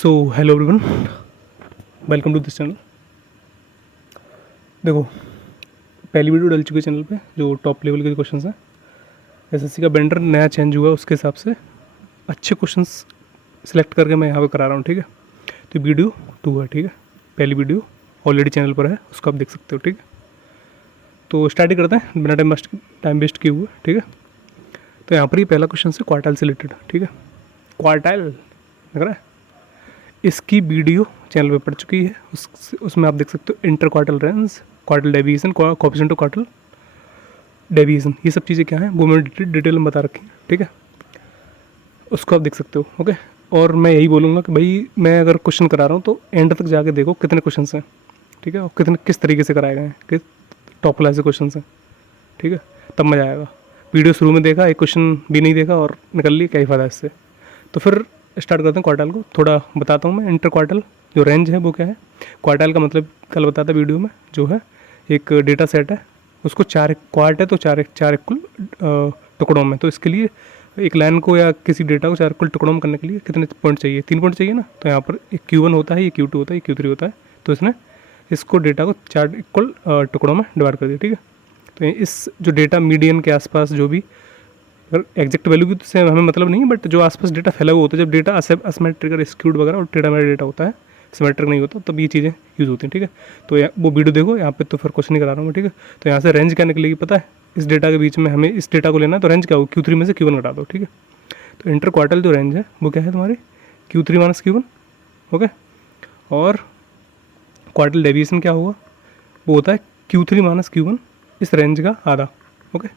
So hello everyone, welcome to this channel. देखो, पहली video डल चुकी है चैनल पे जो टॉप लेवल के क्वेश्चंस हैं। एसएससी का बेंडर नया चेंज हुआ है, उसके हिसाब से अच्छे क्वेश्चंस सिलेक्ट करके मैं यहाँ पे करा रहा हूँ। ठीक है, तो वीडियो 2 है। ठीक है, पहली वीडियो ऑलरेडी चैनल पर है, उसको आप देख सकते हो। ठीक है, तो स्टार्ट ही करते हैं बिना टाइम वेस्ट किए हुए। ठीक है, तो यहाँ पर ये पहला क्वेश्चन है क्वार्टाइल से रिलेटेड। ठीक है, क्वार्टाइल लग रहा है, इसकी वीडियो चैनल पे पड़ चुकी है। उसमें आप देख सकते हो inter quartile range, quartile deviation, coefficient of quartile deviation, ये सब चीज़ें क्या हैं वो मैंने डिटेल में बता रखी है। ठीक है, उसको आप देख सकते हो। ओके, और मैं यही बोलूँगा कि भाई मैं अगर क्वेश्चन करा रहा हूँ तो एंड तक जाके देखो कितने क्वेश्चन हैं। ठीक है, और किस तरीके से कराए गए हैं, किस टॉप क्लास से क्वेश्चन हैं। ठीक है, तब मज़ा आएगा। वीडियो शुरू में देखा, एक क्वेश्चन भी नहीं देखा और निकल ली, क्या ही फ़ायदा इससे। तो फिर स्टार्ट करते हैं क्वार्टाइल को। थोड़ा बताता हूँ मैं। इंटर क्वार्टाइल जो रेंज है वो क्या है। क्वार्टाइल का मतलब कल बताता वीडियो में, जो है एक डेटा सेट है, उसको 4 क्वार्ट है तो चार इक्वल टुकड़ों में। तो इसके लिए एक लाइन को या किसी डेटा को 4 इक्वल टुकड़ों में करने के लिए कितने पॉइंट चाहिए? 3 पॉइंट चाहिए ना। तो यहाँ पर एक Q1 होता है, ये Q2 होता है, ये Q3 होता है। तो इसने इसको डेटा को 4 इक्वल टुकड़ों में डिवाइड कर दिया। ठीक है, तो इस जो डेटा मीडियन के आसपास जो भी, अगर एग्जैक्ट वैल्यू की तो से हमें मतलब नहीं है, बट जो आसपास डेटा फैला हुआ होता है, जब डेटा असिमेट्रिक और स्क्यूड वगैरह और टेढ़ा मेढ़ा डेटा होता है, सिमेट्रिक नहीं होता, तब ये चीज़ें यूज़ होती हैं। ठीक है, तो वो वीडियो देखो यहाँ पे, तो फिर क्वेश्चन नहीं करा रहा हूँ मैं। ठीक है, तो यहाँ से रेंज क्या निकलेगी पता है, इस डेटा के बीच में हमें इस डेटा को लेना है, तो रेंज क्या होगा, Q3 में से Q1 घटा दो। ठीक है, तो इंटर क्वार्टल जो रेंज है वो क्या है तुम्हारी, Q3 माइनस Q1। ओके, और क्वार्टल डेविएशन क्या होगा, वो होता है Q3 माइनस Q1, इस रेंज का आधा। ओके,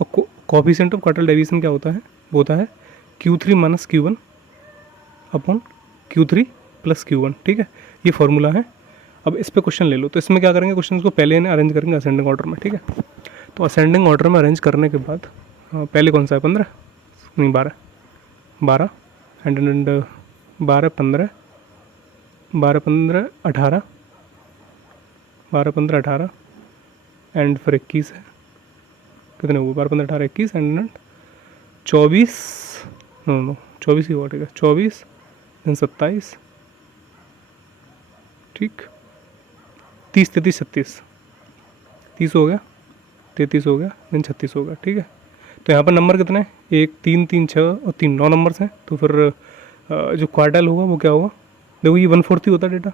और कोएफिशिएंट ऑफ क्वार्टल डेविएशन क्या होता है, वो होता है Q3 minus Q1 upon Q3 plus Q1। ठीक है, ये फॉर्मूला है। अब इस पे क्वेश्चन ले लो, तो इसमें क्या करेंगे, क्वेश्चन को पहले अरेंज करेंगे असेंडिंग ऑर्डर में। ठीक है, तो असेंडिंग ऑर्डर में अरेंज करने के बाद पहले कौन सा है, 15 नहीं 12 एंड 12 15 12 15 18 12 15 18 एंड फिर 21 है, कितने हुए, 12 15 18 21 एंड 24, नो 24 ही हुआ। ठीक है, 24 दिन 27, ठीक, 30 33 36, 30 हो गया, 33 हो गया, दिन 36 हो गया। ठीक है, तो यहाँ पर नंबर कितने हैं, 1 3 3 6 और 3 9 नंबर्स हैं। तो फिर जो क्वार्टाइल होगा वो क्या होगा, देखो ये 1/4 ही होता है डेटा,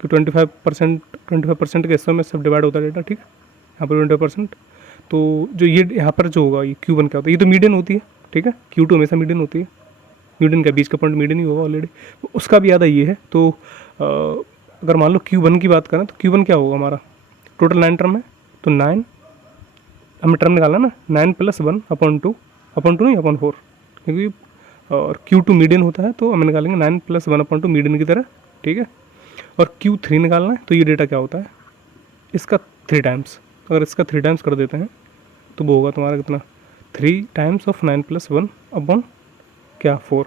कि 25% के हिस्सों में सब डिवाइड होता है डेटा। ठीक है, यहाँ पर 25%। तो जो ये यहाँ पर जो होगा, ये Q1 क्या होता है, ये तो मीडियन होती है। ठीक है, Q2 हमेशा मीडियन होती है, मीडियन का बीच का पॉइंट मीडियन ही होगा ऑलरेडी, उसका भी आधा ये है। तो अगर मान लो Q1 की बात करें तो Q1 क्या होगा हमारा, टोटल 9 टर्म है, तो 9 हमें टर्म निकालना ना, 9 + 1 अपॉन 2 नहीं अपॉन 4, क्योंकि और Q2 मीडियन होता है, तो हमें निकालेंगे 9 + 1 अपॉन 2 मीडियन की तरह। ठीक है, और Q3 निकालना है, तो ये डेटा क्या होता है, इसका 3 टाइम्स। अगर इसका 3 टाइम्स कर देते हैं तो वो होगा तुम्हारा कितना, 3 टाइम्स ऑफ 9 + 1 अपॉन क्या 4,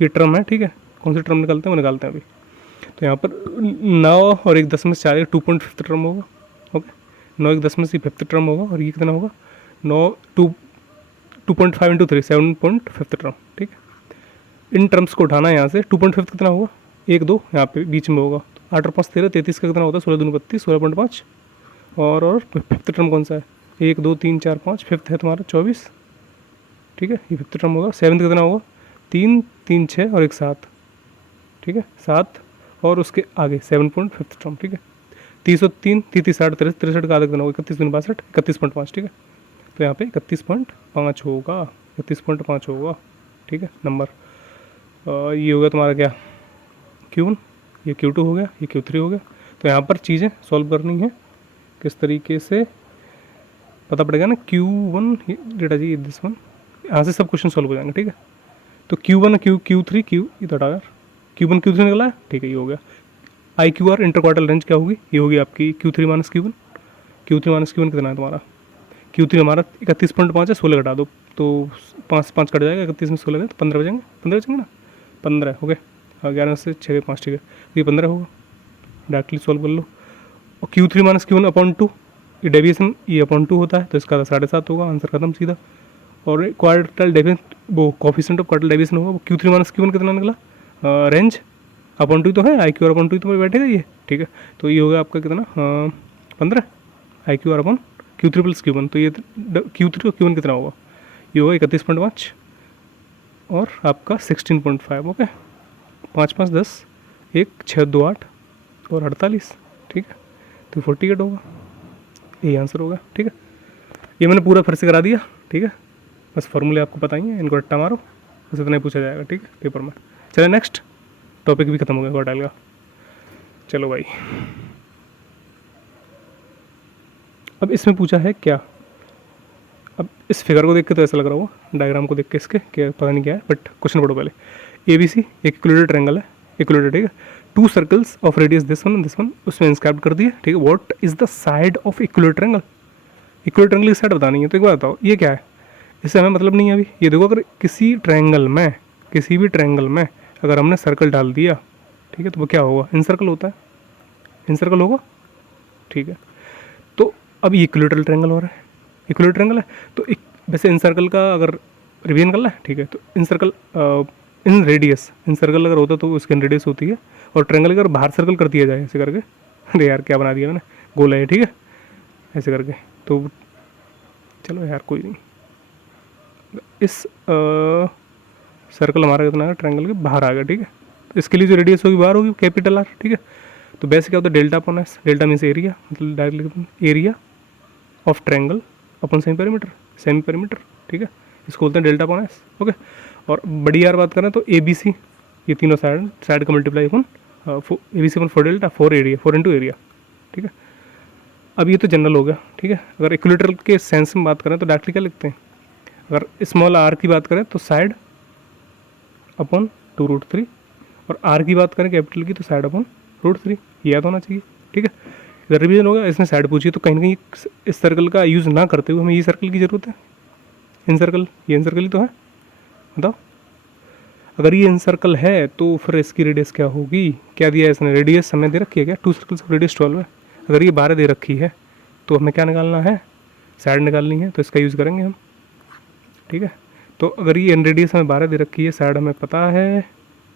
ये टर्म है। ठीक है, कौन से टर्म निकालते हैं वो निकालते हैं अभी। तो यहाँ पर 9 और 1 दशमलव 4 2.5 टर्म होगा। ओके, 9 1 दशमलव से 5th टर्म होगा, और ये कितना होगा, 2.5 × 3 7.5 टर्म। ठीक है, इन टर्म्स को उठाना है यहाँ से, 2.5 कितना होगा, 1 2 यहाँ पे बीच में होगा, 8 और 5 13, 33 का कितना होता है, 16 दूनी 32, 16.5, और 5th टर्म कौन सा है, 1 2 3 4 5, 5th है तुम्हारा 24। ठीक है, ये 5th टर्म होगा। 7th कितना होगा, 3 3 6 और 1 7। ठीक है, 7 और उसके आगे 7.5 टर्म। ठीक है, 30 और 3 30 60 63 का आधा कितना होगा, 31 62 31.5। ठीक है, तो यहाँ पे 31.5 होगा, 31.5 होगा। ठीक है, नंबर ये हो गया तुम्हारा क्या, Q1, ये Q2 हो गया, ये Q3 हो गया। तो यहाँ पर चीज़ें सॉल्व करनी है, किस तरीके से पता पड़ेगा ना, Q1 data ji this one, यहाँ से सब क्वेश्चन सॉल्व हो जाएंगे। ठीक है, तो Q1 Q3 ये तो हटा, Q1 Q3 निकला है। ठीक है, ये हो गया। IQR इंटर क्वार्टल रेंज क्या होगी, ये होगी आपकी Q3 minus Q1। Q3 minus Q1 कितना है तुम्हारा, Q3 हमारा 31.5 है, 16 घटा दो तो 5 5 कट जाएगा, 31 में 16 है तो 15 बचेंगे, 15 बचेंगे ना, 15 हो गए, 11 से 6 5। ठीक है, ये 15 होगा, डायरेक्टली सॉल्व कर लो। और Q3 माइनस Q1 अपॉन 2, ये डेविएशन ये अपॉन 2 होता है, तो इसका 7.5 होगा, आंसर खत्म सीधा। और क्वार्टल डेविएशन, वो कोएफिशिएंट ऑफ क्वार्टल डेविएशन होगा, वो Q3 माइनस Q1 कितना निकला, रेंज अपॉन टू तो है, I Q R upon two तो बैठेगा ये, ठीक है। तो ये हो गया आपका कितना 15 I Q R upon Q three plus Q one, तो ये क्यू थ्री और क्यू वन कितना होगा, ये होगा 31.5 और आपका 16.5, ओके। 5 5 10, 1 6 2 8 और 48, ठीक है। तो 48 होगा, यही आंसर होगा, ठीक है। ये मैंने पूरा फिर से करा दिया, ठीक है। बस फॉर्मूले आपको पता ही है, इनको रट्टा मारो, बस इतना ही पूछा जाएगा, ठीक है, पेपर में। चलिए नेक्स्ट टॉपिक भी खत्म हो गया क्वार्टाइल का। चलो भाई, अब इसमें पूछा है क्या, अब इस फिगर को देख के तो ऐसा लग रहा होगा, डायग्राम को देख के इसके क्या पता नहीं क्या है, बट क्वेश्चन पढ़ो पहले। ए बी सी एक इक्विलेटरल ट्रायंगल है, इक्विलेटरल, ठीक है। 2 circles of radius this one this one, उसमें इंस्क्राइब कर दिए, ठीक है। What is the side of equilateral triangle, equilateral triangle की साइड बतानी है, तो एक बार बताओ ये क्या है, इससे हमें मतलब नहीं है अभी। ये देखो, अगर किसी ट्रायंगल में, किसी भी ट्रायंगल में अगर हमने सर्कल डाल दिया, ठीक है, तो वो क्या होगा, इनसर्कल होता है, इनसर्कल होगा, ठीक है। तो अब ये इक्विलेटरल ट्रायंगल हो रहा है, इक्विलेटरल ट्रायंगल है, तो वैसे इनसर्कल का अगर रिवीजन करना है, ठीक है, तो इनसर्कल इन रेडियस, इनसर्कल अगर होता तो उसकी रेडियस होती है, और ट्रायंगल अगर बाहर सर्कल कर दिया जाए ऐसे करके, अरे यार क्या बना दिया मैंने, गोला है, ठीक है, ऐसे करके, तो चलो यार कोई नहीं, इस सर्कल हमारा कितना है, ट्रायंगल के बाहर आ गया, ठीक है। तो इसके लिए जो रेडियस होगी बाहर होगी कैपिटल आर, ठीक है। तो बेसिक क्या होता है, delta upon S, delta means area, मतलब directly area of triangle upon semi perimeter, semi perimeter, ठीक है, इसको बोलते हैं डेल्टा अपॉन एस, ओके। और बड़ी आर बात करें तो ए बी सी, ये तीनों साइड का मल्टीप्लाई अपन ए बी सी अपन 4 डेल्टा 4 एरिया, 4 इंटू एरिया, ठीक है। अब ये तो जनरल हो गया, ठीक है। अगर इक्विलेटरल के सेंस में बात करें तो डायरेक्टली क्या लिखते हैं, अगर स्मॉल आर की बात करें तो साइड अपॉन 2√3, और आर की बात करें कैपिटल की तो साइड अपॉन √3, याद होना चाहिए, ठीक है। इधर रिवीजन होगा, इसने साइड पूछी तो कहीं ना कहीं इस सर्कल का यूज़ ना करते हुए हमें ये सर्कल की ज़रूरत है, इन सर्कल, ये इन सर्कल ही तो है, बताओ। अगर ये इन सर्कल है तो फिर इसकी रेडियस क्या होगी, क्या दिया है इसने, रेडियस हमें दे रखी है क्या, 2 सर्कल्स ऑफ रेडियस 12 है। अगर ये 12 दे रखी है तो हमें क्या निकालना है, साइड निकालनी है, तो इसका यूज़ करेंगे हम, ठीक है। तो अगर ये इन रेडियस हमें 12 दे रखी है, साइड हमें पता है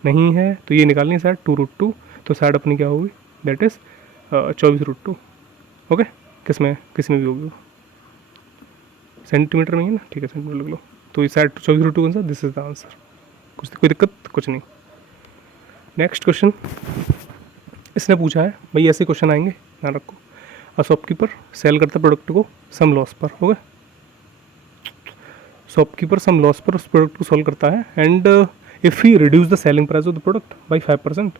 नहीं है, तो ये निकालनी है साइड 2√2, तो साइड अपनी क्या होगी, दैट इज़ 24√2, ओके। किस में भी होगी, सेंटीमीटर में ही ना, ठीक है, सेंटीमीटर लिख लो। तो ये साइड 24√2 कौन सा, दिस इज द आंसर, कुछ कोई दिक्कत कुछ नहीं। नेक्स्ट क्वेश्चन इसने पूछा है, भाई ऐसे क्वेश्चन आएंगे, ध्यान रखो। अ शॉपकीपर सेल करता प्रोडक्ट को सम लॉस पर, हो गया, शॉपकीपर सम लॉस पर उस प्रोडक्ट को सॉल्व करता है, and if he reduce the selling price of the product by 5%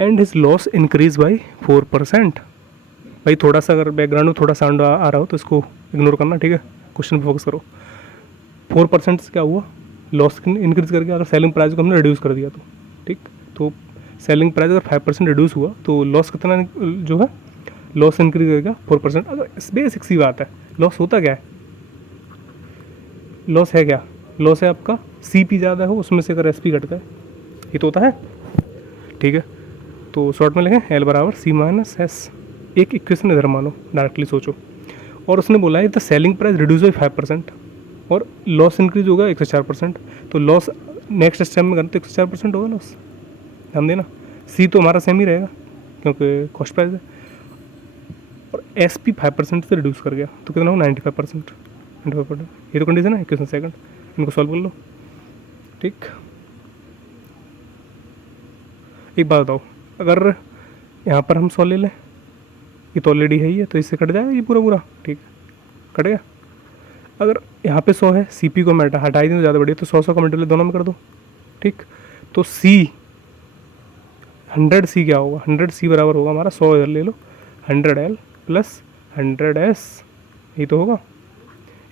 and his loss increase by 4%। भाई थोड़ा सा अगर बैकग्राउंड में थोड़ा साउंड आ रहा हो तो इसको इग्नोर करना, ठीक है, क्वेश्चन पे फोकस करो। 4% से क्या हुआ, लॉस इंक्रीज करके अगर सेलिंग प्राइस को हमने रिड्यूस कर दिया तो, ठीक, तो सेलिंग प्राइस अगर 5% रिड्यूस हुआ तो लॉस कितना जो है, लॉस इंक्रीज करेगा 4%। अगर बेसिक सी बात है, लॉस होता क्या है, लॉस है क्या, लॉस है आपका सी पी ज़्यादा हो उसमें से अगर एस पी घट गए, ये तो होता है, ठीक है। तो शॉर्ट में लिखें एल बराबर सी माइनस एस, एक इक्वेशन इधर मानो, डायरेक्टली सोचो, और उसने बोला है the selling price reduce by 5% और लॉस इंक्रीज होगा 104%, तो लॉस नेक्स्ट स्टेप में करते तो 104% होगा लॉस, ध्यान देना। सी तो हमारा सेम ही रहेगा क्योंकि कॉस्ट प्राइस है, और एस पी 5% से रिड्यूस कर गया तो कितना होगा 95%, ये तो कंडीशन है इक्वेशन सेकंड, इनको सॉल्व कर लो, ठीक। एक बात बताओ, अगर यहाँ पर हम 100 ले लें, ये तो ऑलरेडी है ही है, तो इससे कट जाएगा ये पूरा, ठीक है, कट गया। अगर यहाँ पे 100 है, सी पी को मैं हटा ही दूँ ज़्यादा बढ़िया, तो 100 का मल्टीप्लाई दोनों में कर दो, ठीक। तो सी 100 सी क्या होगा, 100 सी बराबर होगा हमारा 100 इधर ले लो, 100L प्लस 100S, ये तो होगा।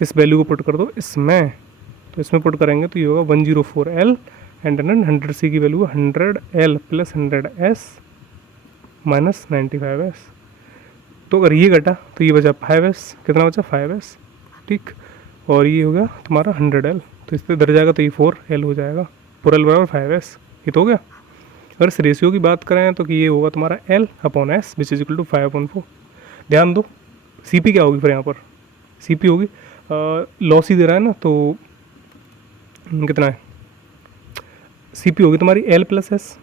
इस वैल्यू को पुट कर दो इसमें, तो इसमें पुट करेंगे तो ये होगा 104L एंड 100 सी की value 100L plus 100S minus 95S। तो अगर ये घटा तो ये बचा 5S, कितना बचा 5S, ठीक। और ये हो गया तुम्हारा 100L, तो इस पर इधर जाएगा तो ये 4L हो जाएगा, 4L बराबर 5S, ये तो हो गया। अगर इस रेशियो की बात करें तो कि ये होगा तुम्हारा L upon S which is equal to 5/4। ध्यान दो सी पी क्या होगी फिर यहाँ पर, सी पी होगी लॉस ही दे रहा है ना, तो कितना है सी पी होगी तुम्हारी एल प्लस एस,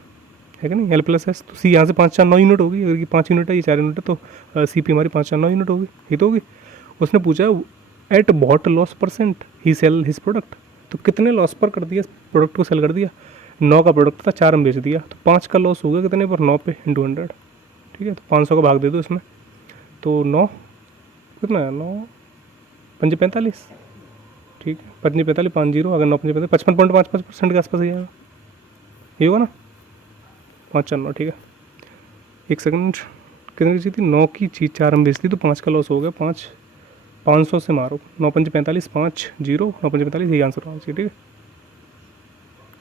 है कि नहीं, एल प्लस एस। तो सी यहाँ से 5 4 9 यूनिट होगी, अगर ये 5 यूनिट है, ये 4 यूनिट है, तो सी पी हमारी 5 4 9 यूनिट होगी, ये तो होगी। उसने पूछा at what loss percent he sell his product, तो कितने लॉस पर कर दिया प्रोडक्ट को सेल कर दिया। 9 का प्रोडक्ट था, 4 में बेच दिया, तो 5 का लॉस हो गया कितने पर, 9 पे इंटू 100, ठीक है। तो 500 का भाग दे दो इसमें, तो 9 कितना है, 9 5 45, ठीक है, 5 45 5 0, अगर 9 5 45 55.55% के आसपास ही आएगा, ये होगा ना, 5 4 9, ठीक है। एक सेकंड, कितने की चीज़ थी, 9 की चीज़ 4 में बेचती, तो 5 का लॉस हो गया, 500 से मारो, 9 5 45 5 0, 9 5 45, यही आंसर होना चाहिए, ठीक है।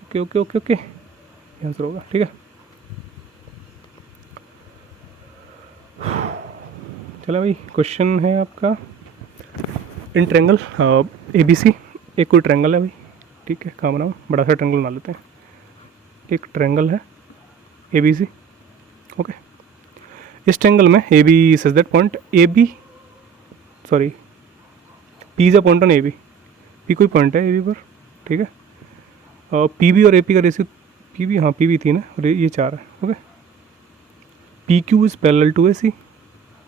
ओके ओके ओके ओके, ये आंसर होगा, ठीक है। चलो भाई, क्वेश्चन है आपका, इन ट्रैंगल ए बी सी, एक कोई ट्रैंगल है भाई, ठीक है, कहाँ बनाओ, बड़ा सा ट्रैंगल बना लेते हैं। एक ट्रैंगल है ए बी सी, ओके। इस ट्रैंगल में A B such that point A B, sorry, P is a point on A B, P कोई पॉइंट है ए बी पर, ठीक है। पी बी और ए पी का रेशियो, पी बी, हाँ पी बी थी ना, और ये 4 है, okay. P Q is parallel to A C,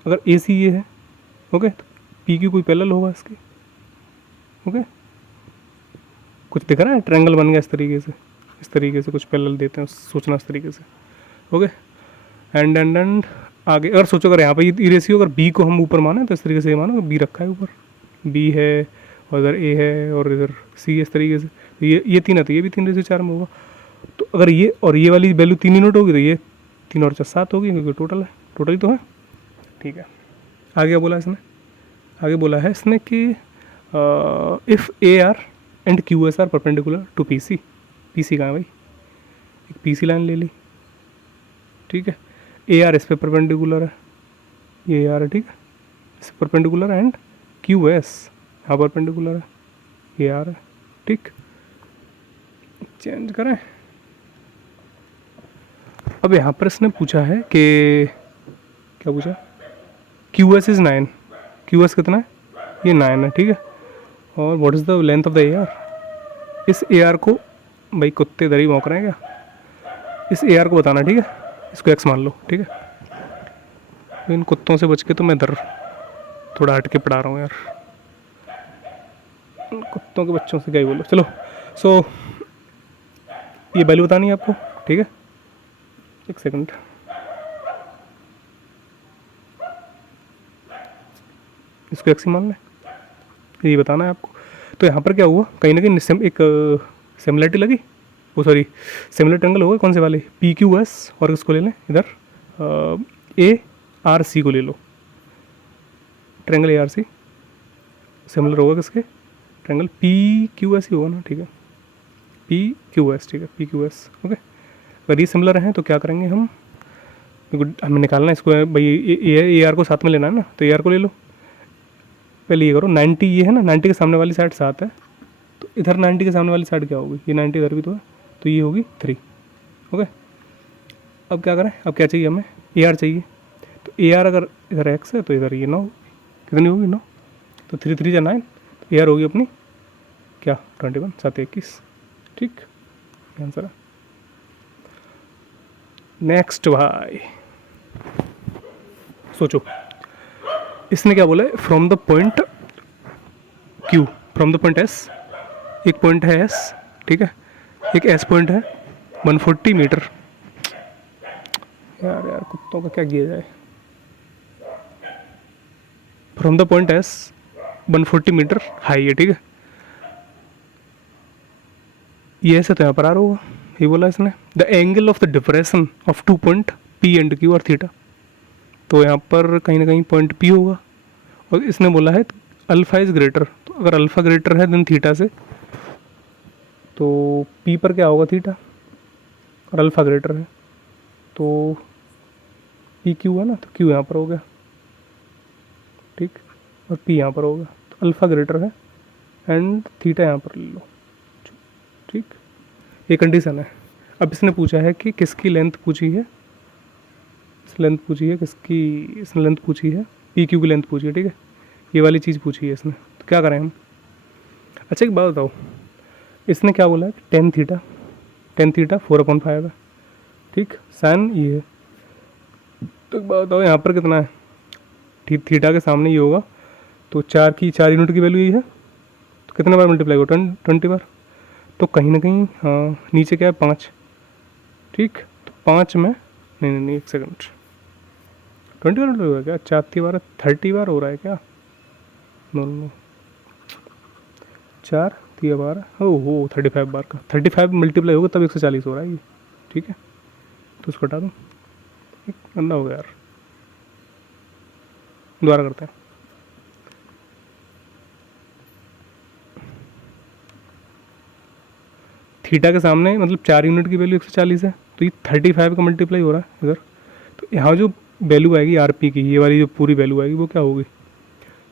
अगर ए सी ये है, ओके, तो पी क्यू कोई पैरेलल होगा इसके, ओके। कुछ दिख रहा है, ट्रायंगल बन गया इस तरीके से कुछ पैरेलल देते हैं, सोचना इस तरीके से, ओके। एंड आगे अगर सोचो, अगर यहाँ पे ये रेशियो, अगर बी को हम ऊपर माने तो इस तरीके से ये मानो बी रखा है ऊपर, बी है और इधर ए है और इधर सी है, इस तरीके से, तो ये 3 है, तो ये भी 3/4 में होगा। तो अगर ये और ये वाली वैल्यू 3 यूनिट होगी, तो ये 3 और 4 7 होगी, क्योंकि टोटल है, टोटल ही तो है, ठीक है। आगे क्या बोला इसने, आगे बोला है इसने कि if A R and Q S R perpendicular to P C, P C कहाँ है भाई, एक पी सी लाइन ले ली, ठीक है। ए आर इस पर परपेंडिकुलर है, ये ए आर है, ठीक है, इस पर परपेंडिकुलर है, एंड क्यू एस यहाँ परपेंडिकुलर है, ये आर है, ठीक। चेंज करें, अब यहाँ पर इसने पूछा है कि क्या पूछा, Q S is 9, Q S कितना है, ये 9 है, ठीक है। और what is the length of the A R, इस ए आर को, भाई कुत्ते इधर ही भौंक रहे हैं क्या, इस ए आर को बताना, ठीक है, इसको एक्स मान लो, ठीक है। तो इन कुत्तों से बच के तो मैं इधर थोड़ा हट के पढ़ा रहा हूँ यार, इन कुत्तों के बच्चों से क्या ही बोलो, चलो। सो ये वैल्यू बतानी है आपको, ठीक है, एक सेकंड, इसको एक्स ही मान लें, ये बताना है आपको। तो यहाँ पर क्या हुआ, कहीं ना कहीं एक सिमिलरिटी लगी, वो सॉरी सिमिलर ट्रायंगल होगा, कौन से वाले, पी क्यू एस, और इसको ले लें इधर ए आर सी को ले लो, triangle A R C similar होगा किसके, ट्रायंगल पी क्यू एस ही होगा ना, ठीक है, पी क्यू एस, ठीक है, पी क्यू एस, ओके। अगर ये सिमिलर हैं तो क्या करेंगे हम, हमें निकालना है इसको भाई, ए आर को साथ में लेना है ना, तो ए आर को ले लो, पहले ये करो, 90 ये है ना, 90 के सामने वाली साइड 7 है, तो इधर 90 के सामने वाली साइड क्या होगी, ये 90 इधर भी तो है, तो ये होगी 3, ओके। अब क्या करें, अब क्या चाहिए हमें, ए आर चाहिए, तो ए आर अगर इधर एक्स है तो इधर ये 9, कितनी होगी 9, तो 3 3 या 9, तो ए आर होगी अपनी क्या 21 7 21, ठीक, आंसर है। नेक्स्ट भाई, सोचो, इसने क्या बोला है, from the point Q, from the point S, एक पॉइंट है एस, ठीक है, एक एस पॉइंट है 140 मीटर, यार यार कुत्तों का क्या किया जाए, from the point S 140 metre high है, ठीक है, ये ऐसे तो यहाँ पर आ रहा होगा, ये बोला इसने, the angle of the depression of 2 point P and Q और थीटा, तो यहाँ पर कहीं ना कहीं पॉइंट पी होगा, और इसने बोला है अल्फ़ा इज़ ग्रेटर, तो अगर अल्फ़ा ग्रेटर है देन थीटा से, तो पी पर क्या होगा थीटा, और अल्फ़ा ग्रेटर है तो पी क्यू है ना, तो क्यू यहाँ पर हो गया, ठीक, और पी यहाँ पर होगा, तो अल्फ़ा ग्रेटर है एंड थीटा यहाँ पर ले लो, ठीक, ये कंडीशन है। अब इसने पूछा है कि किसकी लेंथ पूछी है, लेंथ पूछी है किसकी, इसने लेंथ पूछी है पी क्यू की लेंथ पूछी है, ठीक है, ये वाली चीज़ पूछी है इसने, तो क्या करें हम। अच्छा एक बात बताओ, इसने क्या बोला है 10 थीटा, टेन थीटा 4/5 है, ठीक। साइन ये है, तो एक बात बताओ यहाँ पर कितना है, थीटा के सामने ये होगा, तो 4 यूनिट की वैल्यू ये है, तो कितने बार मल्टीप्लाई होगा, 20 बार। तो कहीं ना कहीं हाँ नीचे क्या है 5, ठीक। तो 5 में नहीं 1 सेकंड, 20 बार मल्टीप्लाई होगा क्या, 4 30 बार हो रहा है क्या, नो 4 हो 35 बार का, 35 मल्टीप्लाई होगा तब 140 हो रहा है ये, ठीक है। तो उसको हटा दूँ, एक गंदा हो गया यार, दोबारा करते हैं। थीटा के सामने मतलब 4 यूनिट की वैल्यू 140 है, तो ये 35 का मल्टीप्लाई हो रहा है इधर, तो यहाँ जो वैल्यू आएगी आरपी की, ये वाली जो पूरी वैल्यू आएगी वो क्या होगी,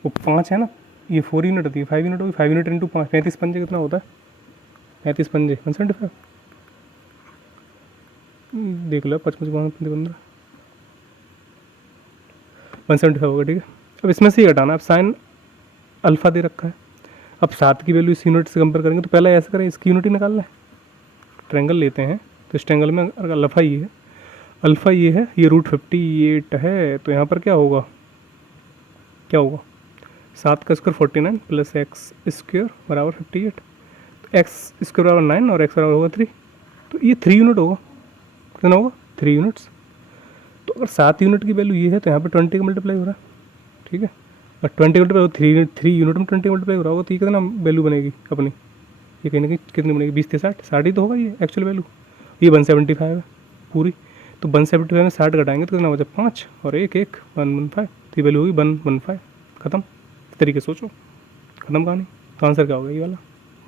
वो 5 है ना, ये 4 यूनिट होती है, 5 यूनिट होगी, 5 यूनिट इंटू 5, 35 पंजे कितना होता है, 35 पंजे 175, देख लो 55 15 175 होगा, ठीक है। अब इसमें से ही घटाना, अब साइन अल्फा दे रखा है, अब 7 की वैल्यू इस यूनिट से कंपेयर करेंगे, तो पहले ऐसा करें इसकी यूनिट ही निकालना है, ट्रायंगल लेते हैं, तो इस ट्रायंगल में अगर अल्फा ये है, अल्फा ये है, ये √58 है, तो यहाँ पर क्या होगा 7 का स्क्वायर 49 प्लस एक्स स्क्वायर बराबर 58, तो एक्स स्क्वायर बराबर 9 और एक्स बराबर होगा 3, तो ये 3 यूनिट होगा, कितना होगा 3 यूनिट्स। तो अगर 7 यूनिट की वैल्यू ये है, तो यहाँ पर 20 का मल्टीप्लाई हो रहा है, ठीक है, और 20 मल्टीप्लाई 3 यूनिट में 20 मल्टीप्लाई हो रहा होगा, तो ये कितना वैल्यू बनेगी अपनी, ये कहीं ना कहीं कितनी बनेगी, 20 से 60 ही तो होगा ये एक्चुअल वैल्यू, ये 175 है पूरी, तो 175 में 60 घटाएंगे तो कितना बचा 5 और 1 115, तो ये वैल्यू होगी 115, खत्म। इस तरीके सोचो, खत्म कहानी। तो आंसर क्या होगा ये वाला